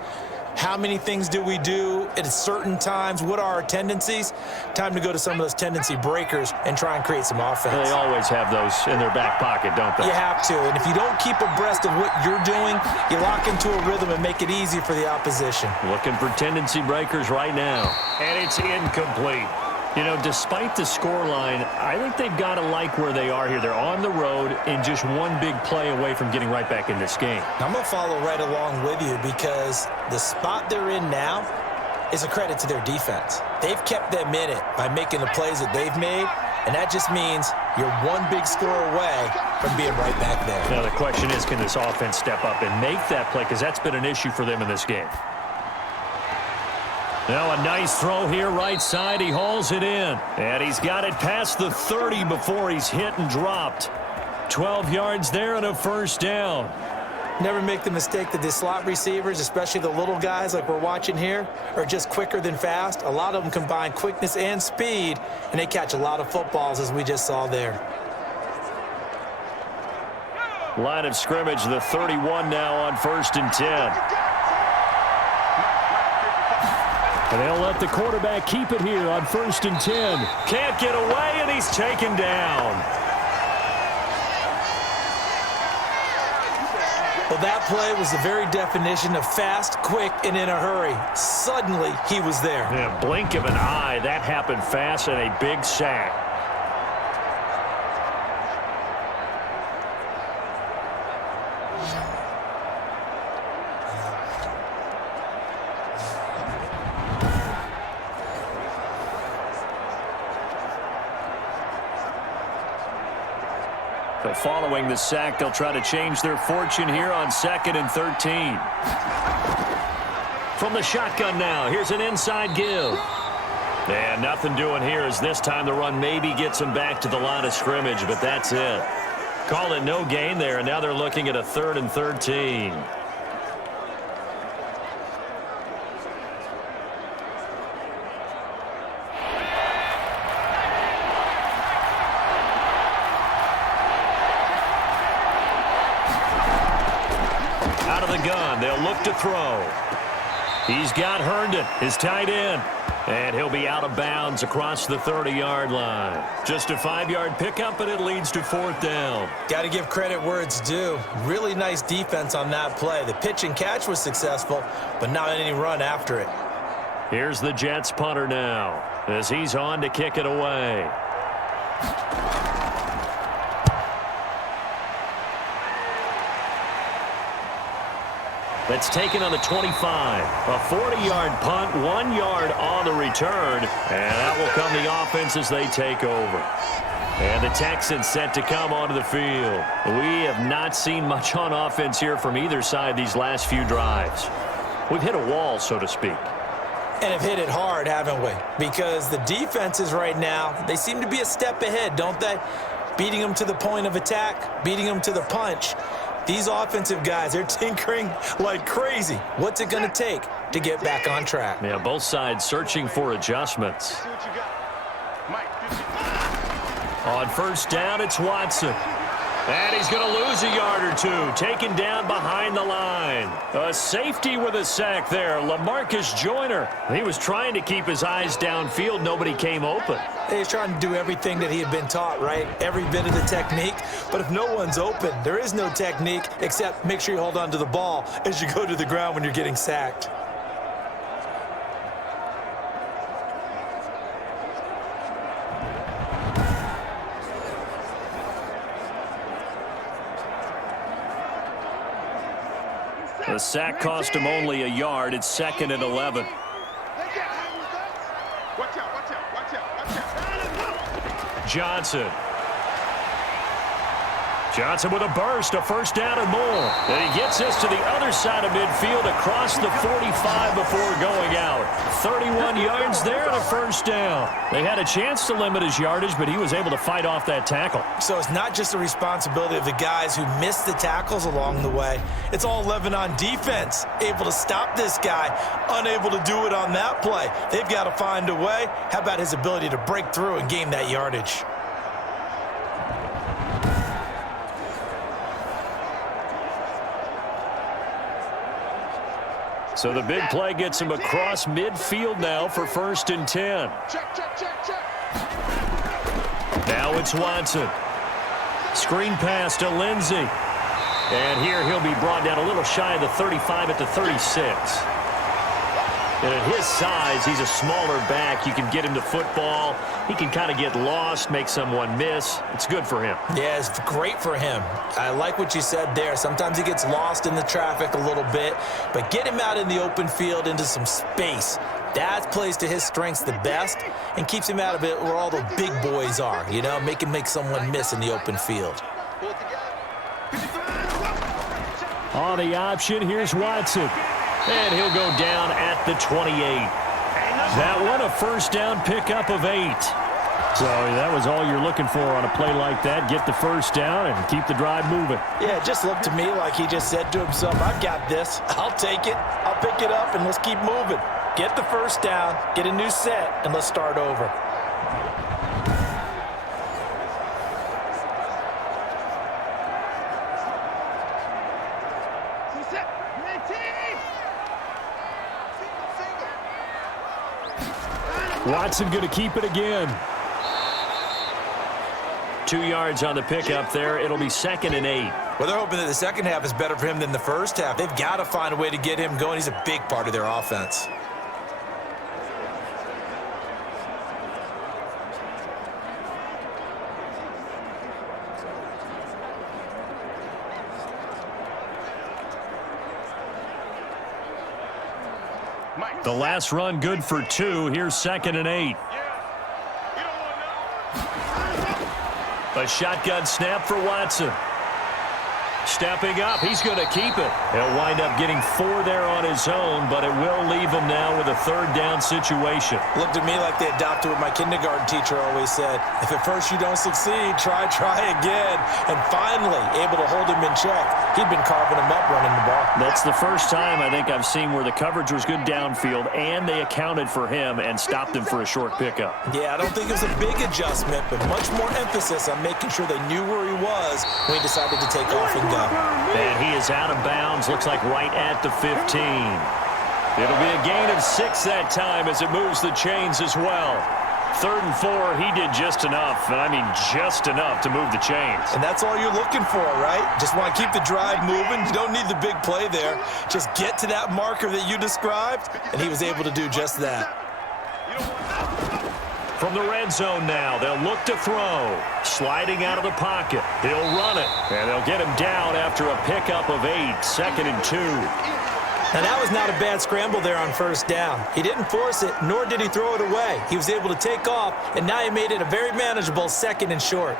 How many things do we do at certain times? What are our tendencies? Time to go to some of those tendency breakers and try and create some offense. They always have those in their back pocket, don't they? You have to, and if you don't keep abreast of what you're doing, you lock into a rhythm and make it easy for the opposition. Looking for tendency breakers right now, and it's incomplete. You know, despite the scoreline, I think they've got to like where they are here. They're on the road and just one big play away from getting right back in this game. I'm going to follow right along with you because the spot they're in now is a credit to their defense. They've kept them in it by making the plays that they've made, and that just means you're one big score away from being right back there. Now the question is, can this offense step up and make that play? Because that's been an issue for them in this game. Now a nice throw here right side. He hauls it in. And he's got it past the 30 before he's hit and dropped. 12 yards there and a 1st down. Never make the mistake that the slot receivers, especially the little guys like we're watching here, are just quicker than fast. A lot of them combine quickness and speed, and they catch a lot of footballs, as we just saw there. Line of scrimmage, the 31 now on 1st and 10. And they'll let the quarterback keep it here on 1st and 10. Can't get away, and he's taken down. Well, that play was the very definition of fast, quick, and in a hurry. Suddenly, he was there. Yeah, blink of an eye. That happened fast and a big sack. So following the sack, they'll try to change their fortune here on 2nd and 13. From the shotgun now, here's an inside give. And nothing doing here as this time the run maybe gets them back to the line of scrimmage, but that's it. Call it no gain there, and now they're looking at a 3rd and 13. Out of the gun, they'll look to throw. He's got Herndon, his tight end. And he'll be out of bounds across the 30-yard line. Just a 5-yard pickup, and it leads to 4th down. Got to give credit where it's due. Really nice defense on that play. The pitch and catch was successful, but not any run after it. Here's the Jets punter now as he's on to kick it away. That's taken on the 25. A 40-yard punt, 1 yard on the return. And that will come the offense as they take over. And the Texans set to come onto the field. We have not seen much on offense here from either side these last few drives. We've hit a wall, so to speak. And have hit it hard, haven't we? Because the defenses right now, they seem to be a step ahead, don't they? Beating them to the point of attack, beating them to the punch. These offensive guys, they're tinkering like crazy. What's it going to take to get back on track? Yeah, both sides searching for adjustments. On 1st down, it's Watson. And he's going to lose a yard or two, taken down behind the line. A safety with a sack there, LaMarcus Joyner. He was trying to keep his eyes downfield. Nobody came open. He's trying to do everything that he had been taught, right? Every bit of the technique. But if no one's open, there is no technique except make sure you hold on to the ball as you go to the ground when you're getting sacked. The sack cost him only a yard. It's 2nd and 11. Johnson with a burst, a first down and more. And he gets this to the other side of midfield across the 45 before going out. 31 yards there and a first down. They had a chance to limit his yardage, but he was able to fight off that tackle. So it's not just the responsibility of the guys who missed the tackles along the way. It's all 11 on defense, able to stop this guy, unable to do it on that play. They've got to find a way. How about his ability to break through and gain that yardage? So the big play gets him across midfield now for 1st and 10. Now it's Watson. Screen pass to Lindsey. And here he'll be brought down a little shy of the 35 at the 36. And at his size, he's a smaller back. You can get him to football. He can kind of get lost, make someone miss. It's good for him. Yeah, it's great for him. I like what you said there. Sometimes he gets lost in the traffic a little bit, but get him out in the open field into some space. That plays to his strengths the best and keeps him out of it where all the big boys are, you know, make someone miss in the open field. On the option, here's Watson. And he'll go down at the 28. That one a first down pickup of 8. So that was all you're looking for on a play like that. Get the first down and keep the drive moving. Yeah, it just looked to me like he just said to himself, I've got this. I'll take it. I'll pick it up, and let's keep moving. Get the first down, get a new set, and let's start over. Watson going to keep it again. 2 yards on the pickup there. It'll be 2nd and 8. Well, they're hoping that the second half is better for him than the first half. They've got to find a way to get him going. He's a big part of their offense. The last run good for 2. Here's 2nd and 8. A shotgun snap for Watson. Stepping up, he's going to keep it. He'll wind up getting 4 there on his own, but it will leave him now with a 3rd down situation. Looked to me like they adopted what my kindergarten teacher always said. If at first you don't succeed, try again. And finally, able to hold him in check. He'd been carving him up running the ball. That's the first time I think I've seen where the coverage was good downfield, and they accounted for him and stopped him for a short pickup. Yeah, I don't think it was a big adjustment, but much more emphasis on making sure they knew where he was when he decided to take off and go. And he is out of bounds, looks like right at the 15. It'll be a gain of 6 that time as it moves the chains as well. 3rd and 4, he did just enough, and I mean just enough to move the chains. And that's all you're looking for, right? Just want to keep the drive moving. You don't need the big play there. Just get to that marker that you described, and he was able to do just that. From the red zone now, they'll look to throw. Sliding out of the pocket. He'll run it, and they'll get him down after a pickup of 8, 2nd and 2. Now, that was not a bad scramble there on first down. He didn't force it, nor did he throw it away. He was able to take off, and now he made it a very manageable 2nd and short.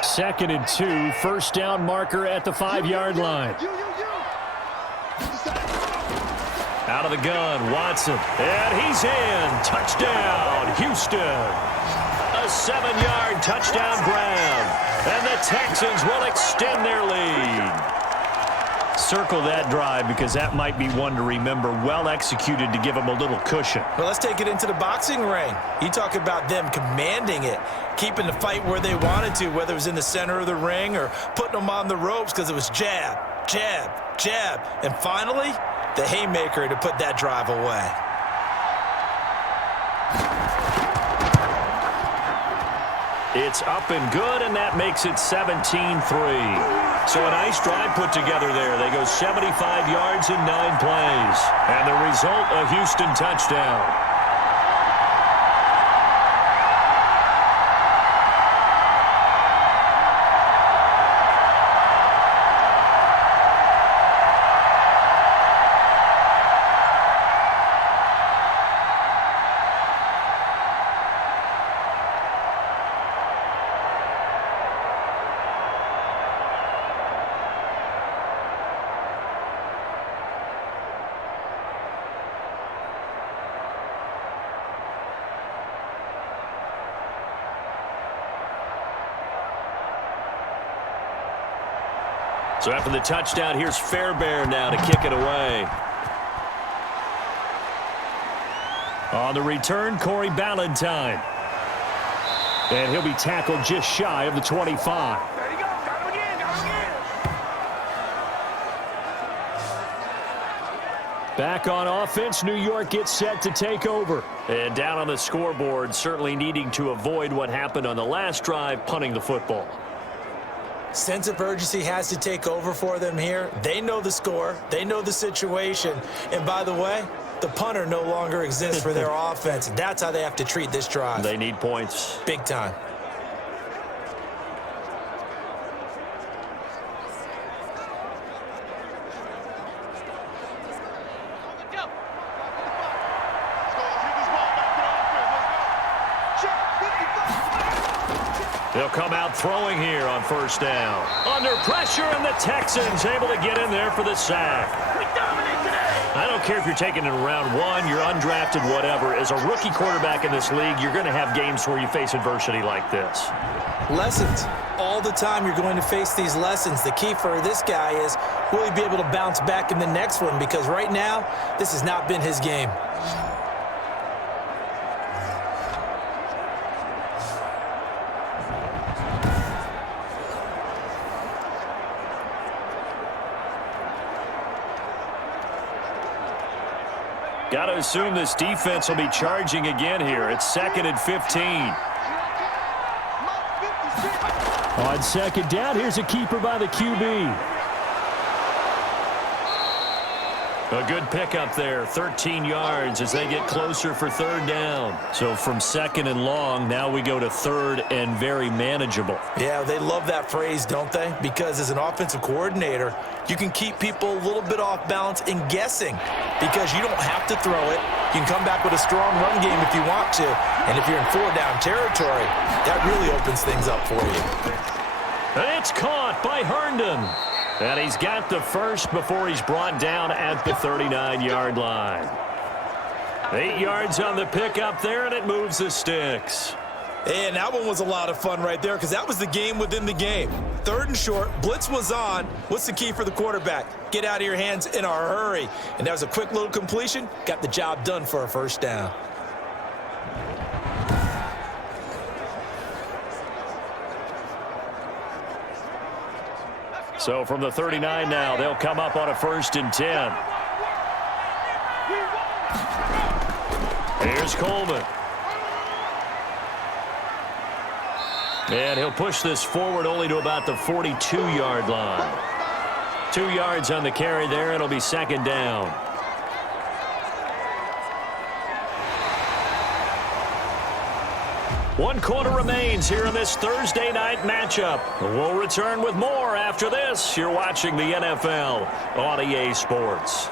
2nd and 2, first down marker at the 5-yard line. Out of the gun, Watson, and he's in. Touchdown, Houston. A 7-yard touchdown grab, and the Texans will extend their lead. circle that drive because that might be one to remember. Well executed to give them a little cushion. Well, let's take it into the boxing ring. You talk about them commanding it, keeping the fight where they wanted to, whether it was in the center of the ring or putting them on the ropes because it was jab, jab, jab. And finally, the haymaker to put that drive away. It's up and good, and that makes it 17-3. So a nice drive put together there. They go 75 yards in 9 plays. And the result, a Houston touchdown. So after the touchdown, here's Fairbairn now to kick it away. On the return, Corey Ballantyne. And he'll be tackled just shy of the 25. There you go. Got him again. Back on offense, New York gets set to take over. And down on the scoreboard, certainly needing to avoid what happened on the last drive, punting the football. Sense of urgency has to take over for them here. They know the score. They know the situation. And by the way, the punter no longer exists for their offense. That's how they have to treat this drive. They need points. Big time. They'll come out throwing here on first down. Under pressure, and the Texans able to get in there for the sack. We dominate today. I don't care if you're taking it in round 1, you're undrafted, whatever. As a rookie quarterback in this league, you're going to have games where you face adversity like this. Lessons. All the time you're going to face these lessons. The key for this guy is, will he be able to bounce back in the next one? Because right now, this has not been his game. Got to assume this defense will be charging again here. It's 2nd and 15. On second down, here's a keeper by the QB. A good pickup there, 13 yards as they get closer for 3rd down. So from 2nd and long, now we go to 3rd and very manageable. Yeah, they love that phrase, don't they? Because as an offensive coordinator, you can keep people a little bit off balance and guessing because you don't have to throw it. You can come back with a strong run game if you want to. And if you're in 4-down territory, that really opens things up for you. And it's caught by Herndon. And he's got the first before he's brought down at the 39-yard line. 8 yards on the pickup there, and it moves the sticks. And that one was a lot of fun right there because that was the game within the game. 3rd and short, blitz was on. What's the key for the quarterback? Get out of your hands in a hurry. And that was a quick little completion. Got the job done for a 1st down. So from the 39 now, they'll come up on a 1st and 10. Here's Coleman. And he'll push this forward only to about the 42-yard line. 2 yards on the carry there. It'll be 2nd down. One quarter remains here in this Thursday night matchup. We'll return with more after this. You're watching the NFL on EA Sports.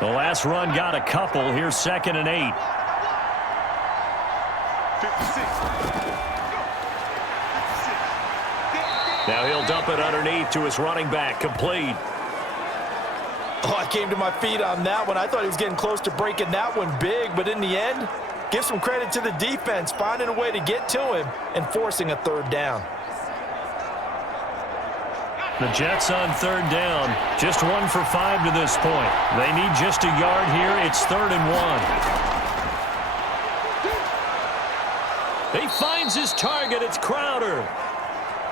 The last run got a couple. Here's 2nd and 8. 56. Now he'll dump it underneath to his running back, complete. Oh, I came to my feet on that one. I thought he was getting close to breaking that one big, but in the end, give some credit to the defense, finding a way to get to him and forcing a third down. The Jets on third down, just 1 for 5 to this point. They need just a yard here. It's 3rd and 1. He finds his target. It's Crowder.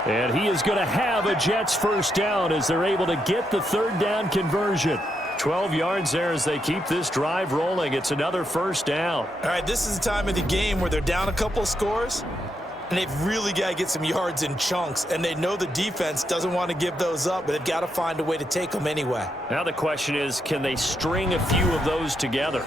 And he is going to have a Jets first down as they're able to get the third down conversion. 12 yards there as they keep this drive rolling. It's another first down. All right, this is the time of the game where they're down a couple of scores, and they've really got to get some yards in chunks, and they know the defense doesn't want to give those up, but they've got to find a way to take them anyway. Now the question is, can they string a few of those together?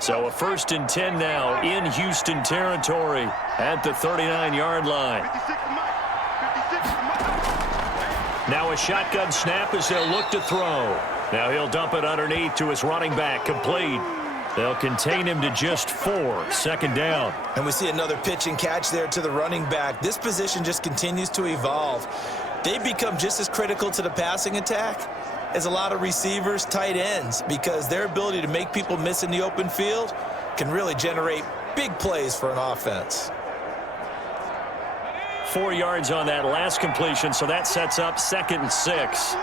So a 1st and 10 now in Houston territory at the 39-yard line. Now a shotgun snap as they'll look to throw. Now he'll dump it underneath to his running back, complete. They'll contain him to just 4, 2nd down. And we see another pitch and catch there to the running back. This position just continues to evolve. They've become just as critical to the passing attack as a lot of receivers, tight ends, because their ability to make people miss in the open field can really generate big plays for an offense. 4 yards on that last completion, so that sets up 2nd and 6.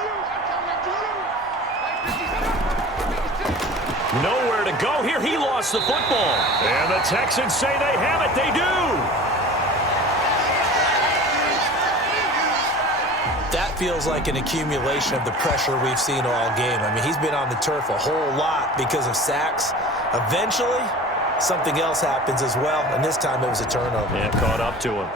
Nowhere to go here. He lost the football. And the Texans say they have it. They do. That feels like an accumulation of the pressure we've seen all game. I mean, he's been on the turf a whole lot because of sacks. Eventually, something else happens as well, and this time it was a turnover. Yeah, caught up to him.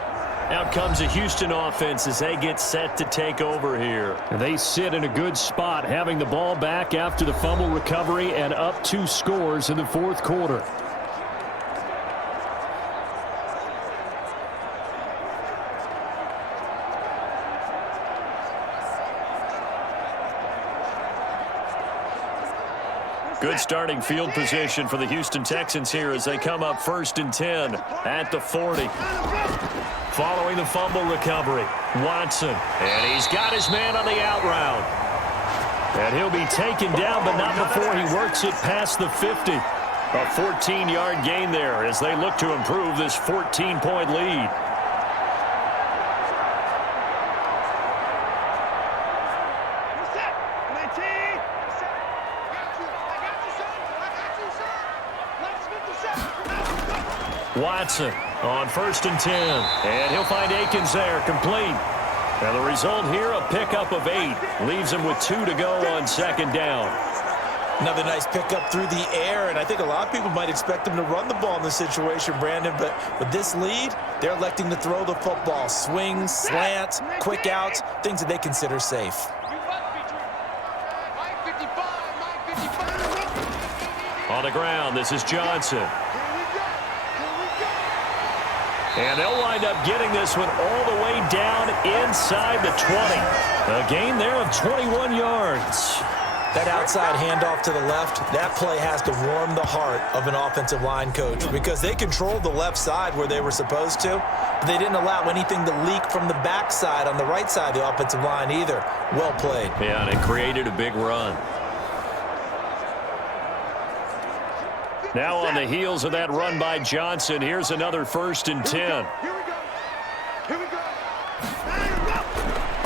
Out comes the Houston offense as they get set to take over here. And they sit in a good spot, having the ball back after the fumble recovery and up 2 scores in the 4th quarter. Good starting field position for the Houston Texans here as they come up 1st and 10 at the 40. Following the fumble recovery, Watson. And he's got his man on the out route. And he'll be taken down, but not before he works it past the 50. A 14-yard gain there as they look to improve this 14-point lead. Watson on 1st and 10. And he'll find Akins there, complete. And the result here, a pickup of 8. Leaves him with 2 to go on 2nd down. Another nice pickup through the air, and I think a lot of people might expect him to run the ball in this situation, Brandon, but with this lead, they're electing to throw the football. Swings, slants, quick outs, things that they consider safe. On the ground, this is Johnson. And they'll wind up getting this one all the way down inside the 20. A gain there of 21 yards. That outside handoff to the left, that play has to warm the heart of an offensive line coach because they controlled the left side where they were supposed to, but they didn't allow anything to leak from the backside on the right side of the offensive line either. Well played. Yeah, and it created a big run. Now on the heels of that run by Johnson, here's another 1st and 10.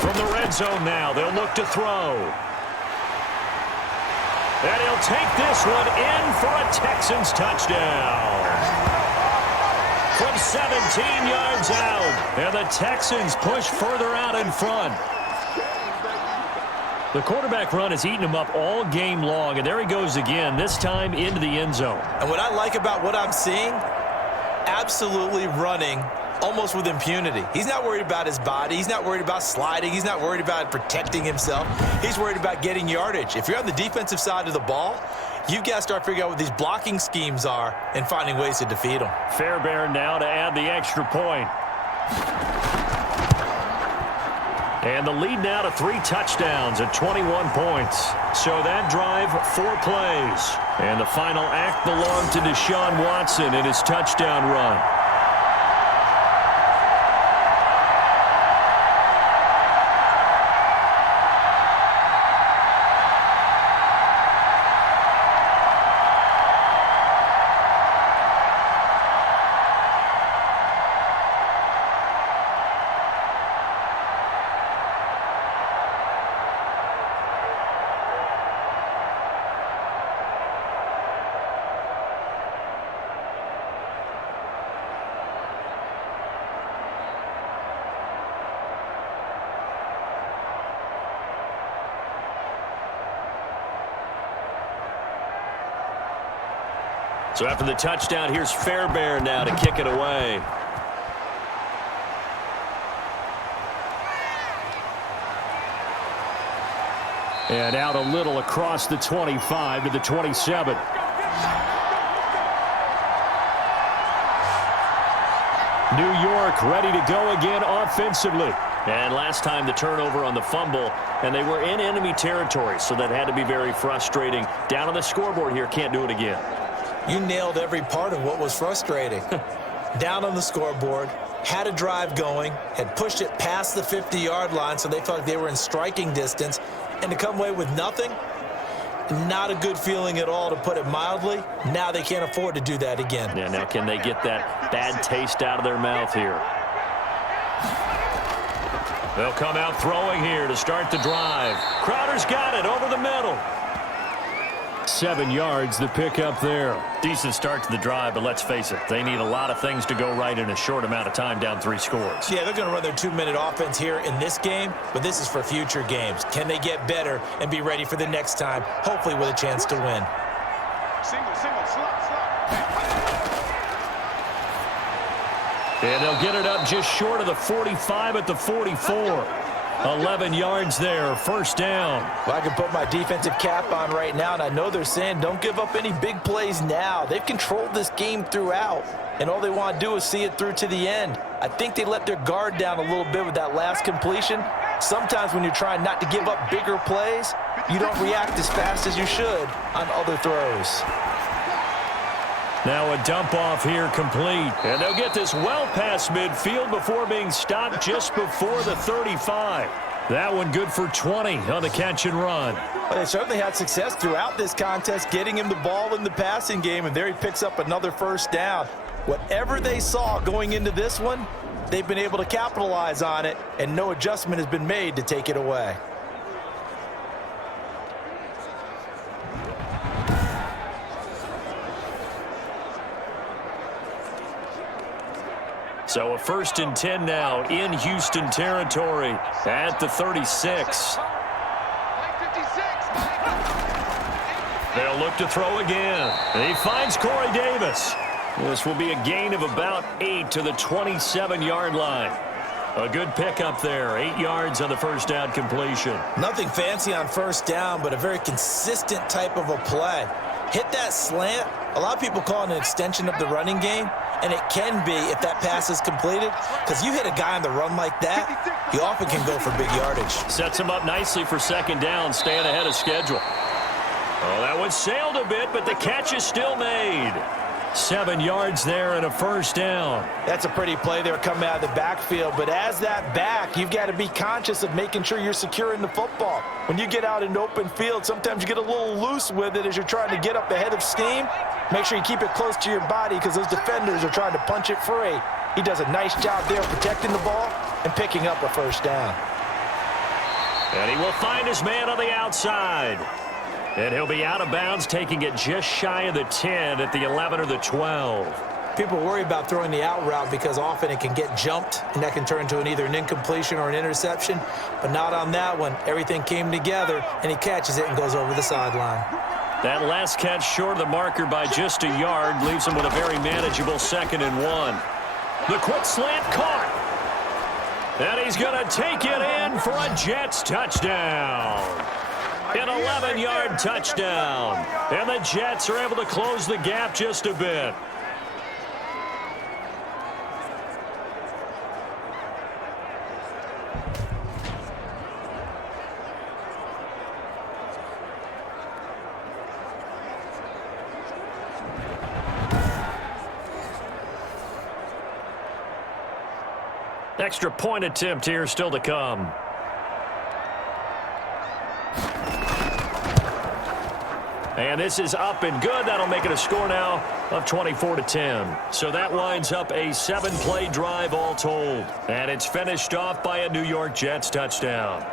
From the red zone now, they'll look to throw. And he'll take this one in for a Texans touchdown. From 17 yards out, and the Texans push further out in front. The quarterback run has eaten him up all game long, and there he goes again, this time into the end zone. And what I like about what I'm seeing, absolutely running almost with impunity. He's not worried about his body. He's not worried about sliding. He's not worried about protecting himself. He's worried about getting yardage. If you're on the defensive side of the ball, you've got to start figuring out what these blocking schemes are and finding ways to defeat them. Fairbairn now to add the extra point. And the lead now to 3 touchdowns at 21 points. So that drive, 4 plays. And the final act belonged to Deshaun Watson in his touchdown run. So after the touchdown, here's Fairbairn now to kick it away. And out a little across the 25 to the 27. New York ready to go again offensively. And last time the turnover on the fumble, and they were in enemy territory, so that had to be very frustrating. Down on the scoreboard here, can't do it again. You nailed every part of what was frustrating. Down on the scoreboard, had a drive going, had pushed it past the 50-yard line, so they felt like they were in striking distance, and to come away with nothing, not a good feeling at all, to put it mildly. Now they can't afford to do that again. Yeah, now can they get that bad taste out of their mouth here? They'll come out throwing here to start the drive. Crowder's got it over the middle. 7 yards, the pickup there. Decent start to the drive, but let's face it, they need a lot of things to go right in a short amount of time, down 3 scores. Yeah, they're going to run their 2-minute offense here in this game, but this is for future games. Can they get better and be ready for the next time, hopefully with a chance to win? Single, slot. And they'll get it up just short of the 45 at the 44. 11 yards there, first down. Well, I can put my defensive cap on right now, and I know they're saying don't give up any big plays now. They've controlled this game throughout, and all they want to do is see it through to the end. I think they let their guard down a little bit with that last completion. Sometimes when you're trying not to give up bigger plays, you don't react as fast as you should on other throws. Now a dump off here complete. And they'll get this well past midfield before being stopped just before the 35. That one good for 20 on the catch and run. Well, they certainly had success throughout this contest, getting him the ball in the passing game, and there he picks up another first down. Whatever they saw going into this one, they've been able to capitalize on it, and no adjustment has been made to take it away. So a 1st and 10 now in Houston territory at the 36. They'll look to throw again. He finds Corey Davis. This will be a gain of about 8 to the 27-yard line. A good pickup there, 8 yards on the first down completion. Nothing fancy on first down, but a very consistent type of a play. Hit that slant. A lot of people call it an extension of the running game, and it can be if that pass is completed, because you hit a guy on the run like that, he often can go for big yardage. Sets him up nicely for second down, staying ahead of schedule. Oh, that one sailed a bit, but the catch is still made. 7 yards there and a first down. That's a pretty play there coming out of the backfield, but as that back, you've got to be conscious of making sure you're securing the football. When you get out in open field, sometimes you get a little loose with it as you're trying to get up ahead of steam. Make sure you keep it close to your body because those defenders are trying to punch it free. He does a nice job there protecting the ball and picking up a first down. And he will find his man on the outside. And he'll be out of bounds, taking it just shy of the 10 at the 11 or the 12. People worry about throwing the out route because often it can get jumped, and that can turn into either an incompletion or an interception. But not on that one. Everything came together, and he catches it and goes over the sideline. That last catch short of the marker by just a yard leaves him with a very manageable 2nd and 1. The quick slant caught. And he's going to take it in for a Jets touchdown. An 11-yard touchdown. And the Jets are able to close the gap just a bit. Extra point attempt here still to come. And this is up and good. That'll make it a score now of 24-10. So that winds up a 7-play drive all told. And it's finished off by a New York Jets touchdown.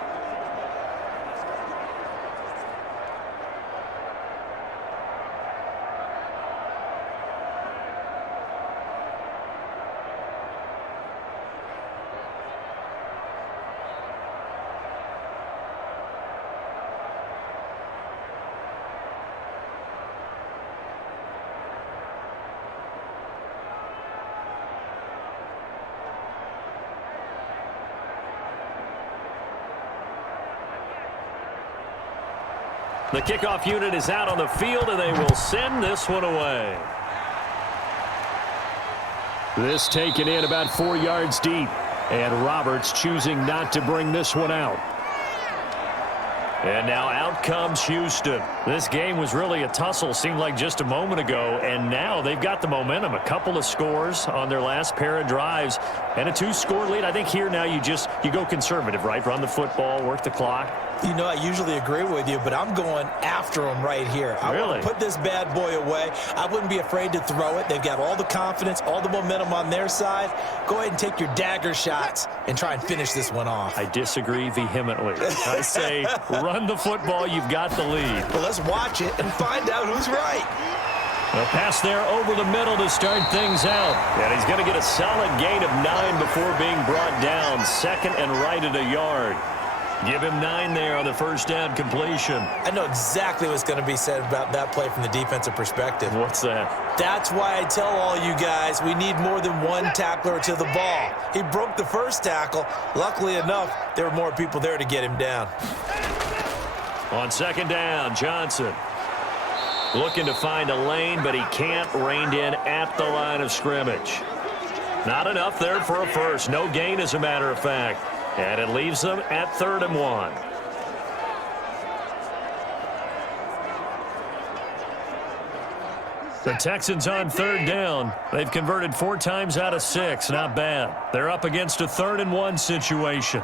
The kickoff unit is out on the field, and they will send this one away. This taken in about 4 yards deep, and Roberts choosing not to bring this one out. And now out comes Houston. This game was really a tussle, seemed like just a moment ago, and now they've got the momentum. A couple of scores on their last pair of drives, and a 2-score lead. I think here now you go conservative, right? Run the football, work the clock. You know, I usually agree with you, but I'm going after them right here. I want to put this bad boy away. I wouldn't be afraid to throw it. They've got all the confidence, all the momentum on their side. Go ahead and take your dagger shots and try and finish this one off. I disagree vehemently. I say run the football. You've got the lead. Well, let's watch it and find out who's right. A pass there over the middle to start things out. And he's going to get a solid gain of 9 before being brought down. Second and right at a yard. Give him 9 there on the first down completion. I know exactly what's going to be said about that play from the defensive perspective. What's that? That's why I tell all you guys we need more than one tackler to the ball. He broke the first tackle. Luckily enough, there were more people there to get him down. On second down, Johnson looking to find a lane, but he can't. Reined in at the line of scrimmage. Not enough there for a first. No gain, as a matter of fact. And it leaves them at 3rd and 1. The Texans on 3rd down. They've converted 4 times out of 6. Not bad. They're up against a 3rd and 1 situation.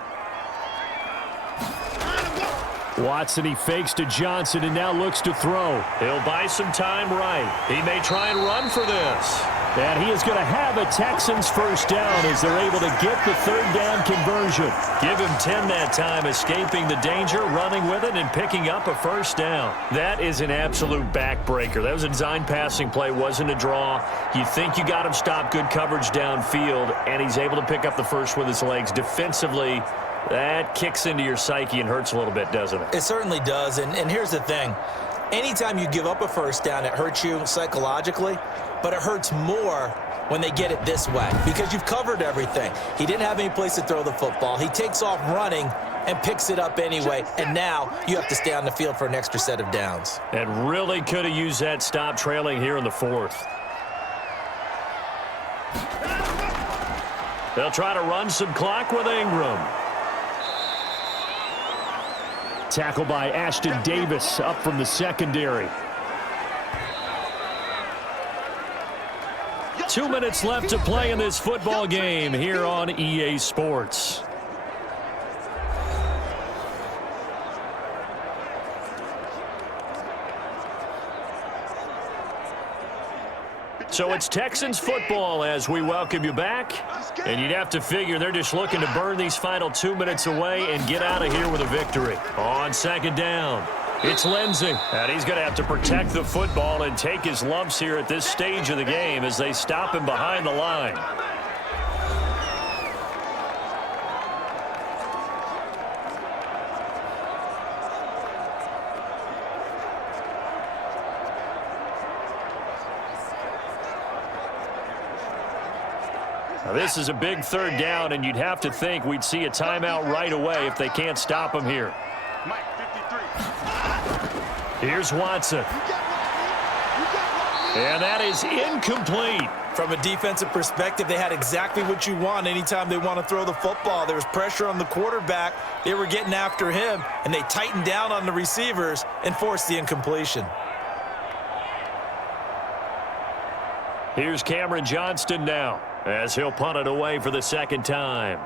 Watson, he fakes to Johnson and now looks to throw. He'll buy some time right. He may try and run for this. And he is going to have a Texans first down as they're able to get the 3rd down conversion. Give him 10 that time, escaping the danger, running with it, and picking up a first down. That is an absolute backbreaker. That was a design passing play, wasn't a draw. You think you got him stopped, good coverage downfield, and he's able to pick up the first with his legs. Defensively, that kicks into your psyche and hurts a little bit, doesn't it? It certainly does, and here's the thing. Anytime you give up a first down, it hurts you psychologically, but it hurts more when they get it this way because you've covered everything. He didn't have any place to throw the football. He takes off running and picks it up anyway, and now you have to stay on the field for an extra set of downs. And really could have used that stop trailing here in the 4th. They'll try to run some clock with Ingram. Tackle by Ashton Davis up from the secondary. 2 minutes left to play in this football game here on EA Sports. So it's Texans football as we welcome you back. And you'd have to figure they're just looking to burn these final 2 minutes away and get out of here with a victory. On second down, it's Lindsey. And he's going to have to protect the football and take his lumps here at this stage of the game as they stop him behind the line. Now, this is a big 3rd down, and you'd have to think we'd see a timeout right away if they can't stop him here. Here's Watson. And that is incomplete. From a defensive perspective, they had exactly what you want anytime they want to throw the football. There was pressure on the quarterback. They were getting after him, and they tightened down on the receivers and forced the incompletion. Here's Cameron Johnston now as he'll punt it away for the 2nd time.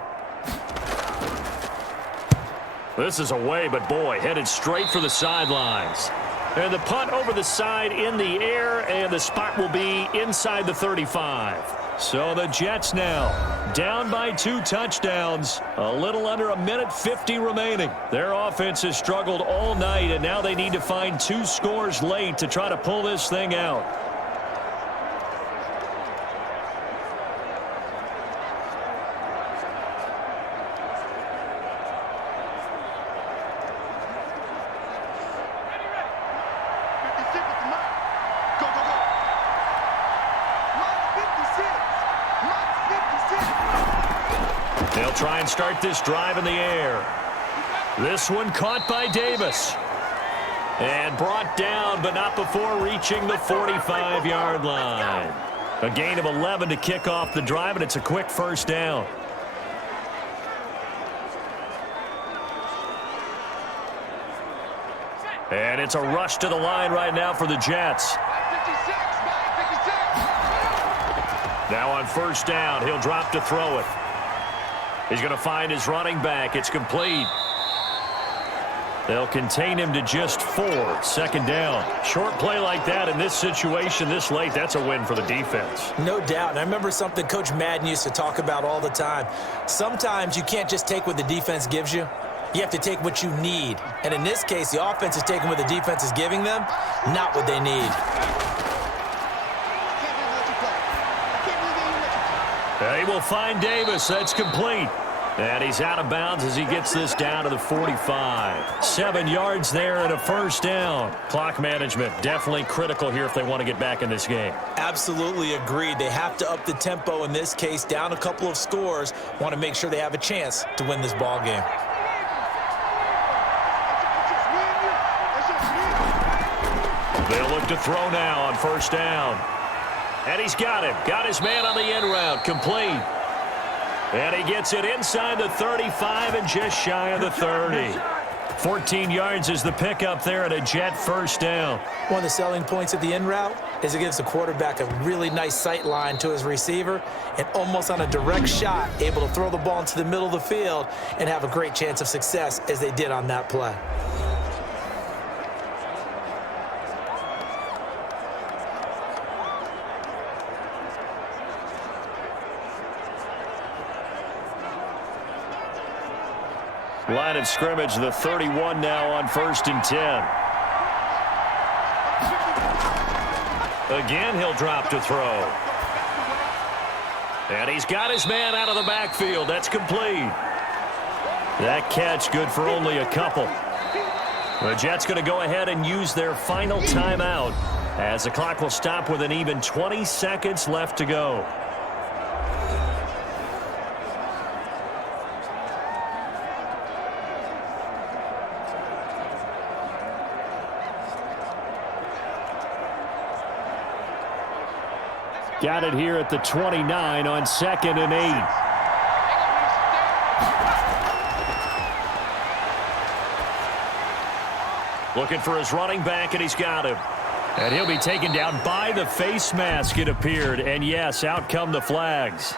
This is away, but boy, headed straight for the sidelines. And the punt over the side in the air, and the spot will be inside the 35. So the Jets now down by 2 touchdowns. A little under a minute 50 remaining. Their offense has struggled all night, and now they need to find 2 scores late to try to pull this thing out. They'll try and start this drive in the air. This one caught by Davis. And brought down, but not before reaching the 45-yard line. A gain of 11 to kick off the drive, and it's a quick first down. And it's a rush to the line right now for the Jets. Now on first down, he'll drop to throw it. He's going to find his running back. It's complete. They'll contain him to just 4. Second down. Short play like that in this situation this late, that's a win for the defense. No doubt. And I remember something Coach Madden used to talk about all the time. Sometimes you can't just take what the defense gives you. You have to take what you need. And in this case, the offense is taking what the defense is giving them, not what they need. They will find Davis. That's complete. And he's out of bounds as he gets this down to the 45. 7 yards there and a first down. Clock management definitely critical here if they want to get back in this game. Absolutely agreed. They have to up the tempo in this case, down a couple of scores. Want to make sure they have a chance to win this ball game. They'll look to throw now on first down. And he's got him. Got his man on the end route. Complete. And he gets it inside the 35 and just shy of the 30. 14 yards is the pickup there at a Jet first down. One of the selling points of the end route is it gives the quarterback a really nice sight line to his receiver and almost on a direct shot able to throw the ball into the middle of the field and have a great chance of success as they did on that play. Line of scrimmage, the 31 now on first and 10. Again, he'll drop to throw. And he's got his man out of the backfield. That's complete. That catch good for only a couple. The Jets going to go ahead and use their final timeout as the clock will stop with an even 20 seconds left to go. Got it here at the 29 on 2nd and 8. Looking for his running back, and he's got him. And he'll be taken down by the face mask, it appeared. And yes, out come the flags.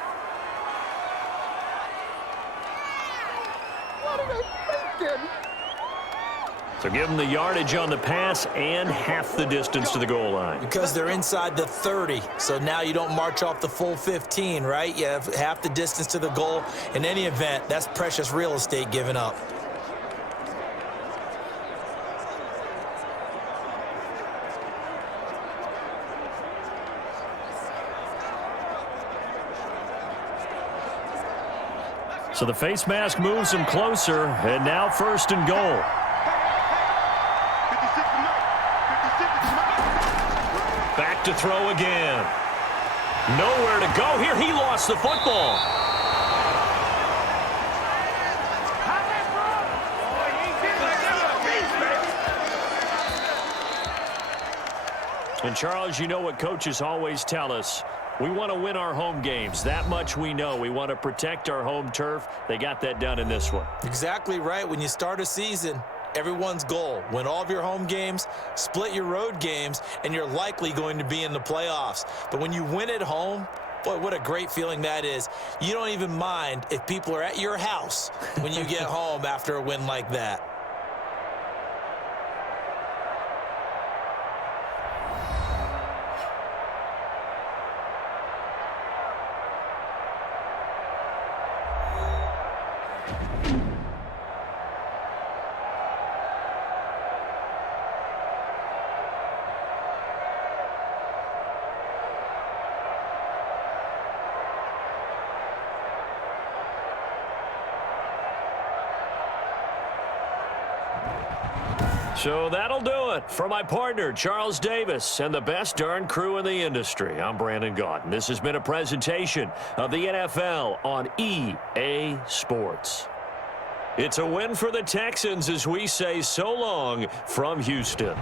So give them the yardage on the pass and half the distance to the goal line. Because they're inside the 30, so now you don't march off the full 15, right? You have half the distance to the goal. In any event, that's precious real estate given up. So the face mask moves him closer, and now first and goal. Back to throw again. Nowhere to go here. He lost the football. And Charles, you know what coaches always tell us. We want to win our home games. That much we know. We want to protect our home turf. They got that done in this one. Exactly right. When you start a season, everyone's goal, win all of your home games, split your road games, and you're likely going to be in the playoffs. But when you win at home, boy, what a great feeling that is. You don't even mind if people are at your house when you get home after a win like that. So that'll do it for my partner, Charles Davis, and the best darn crew in the industry. I'm Brandon Gaudin. This has been a presentation of the NFL on EA Sports. It's a win for the Texans as we say so long from Houston.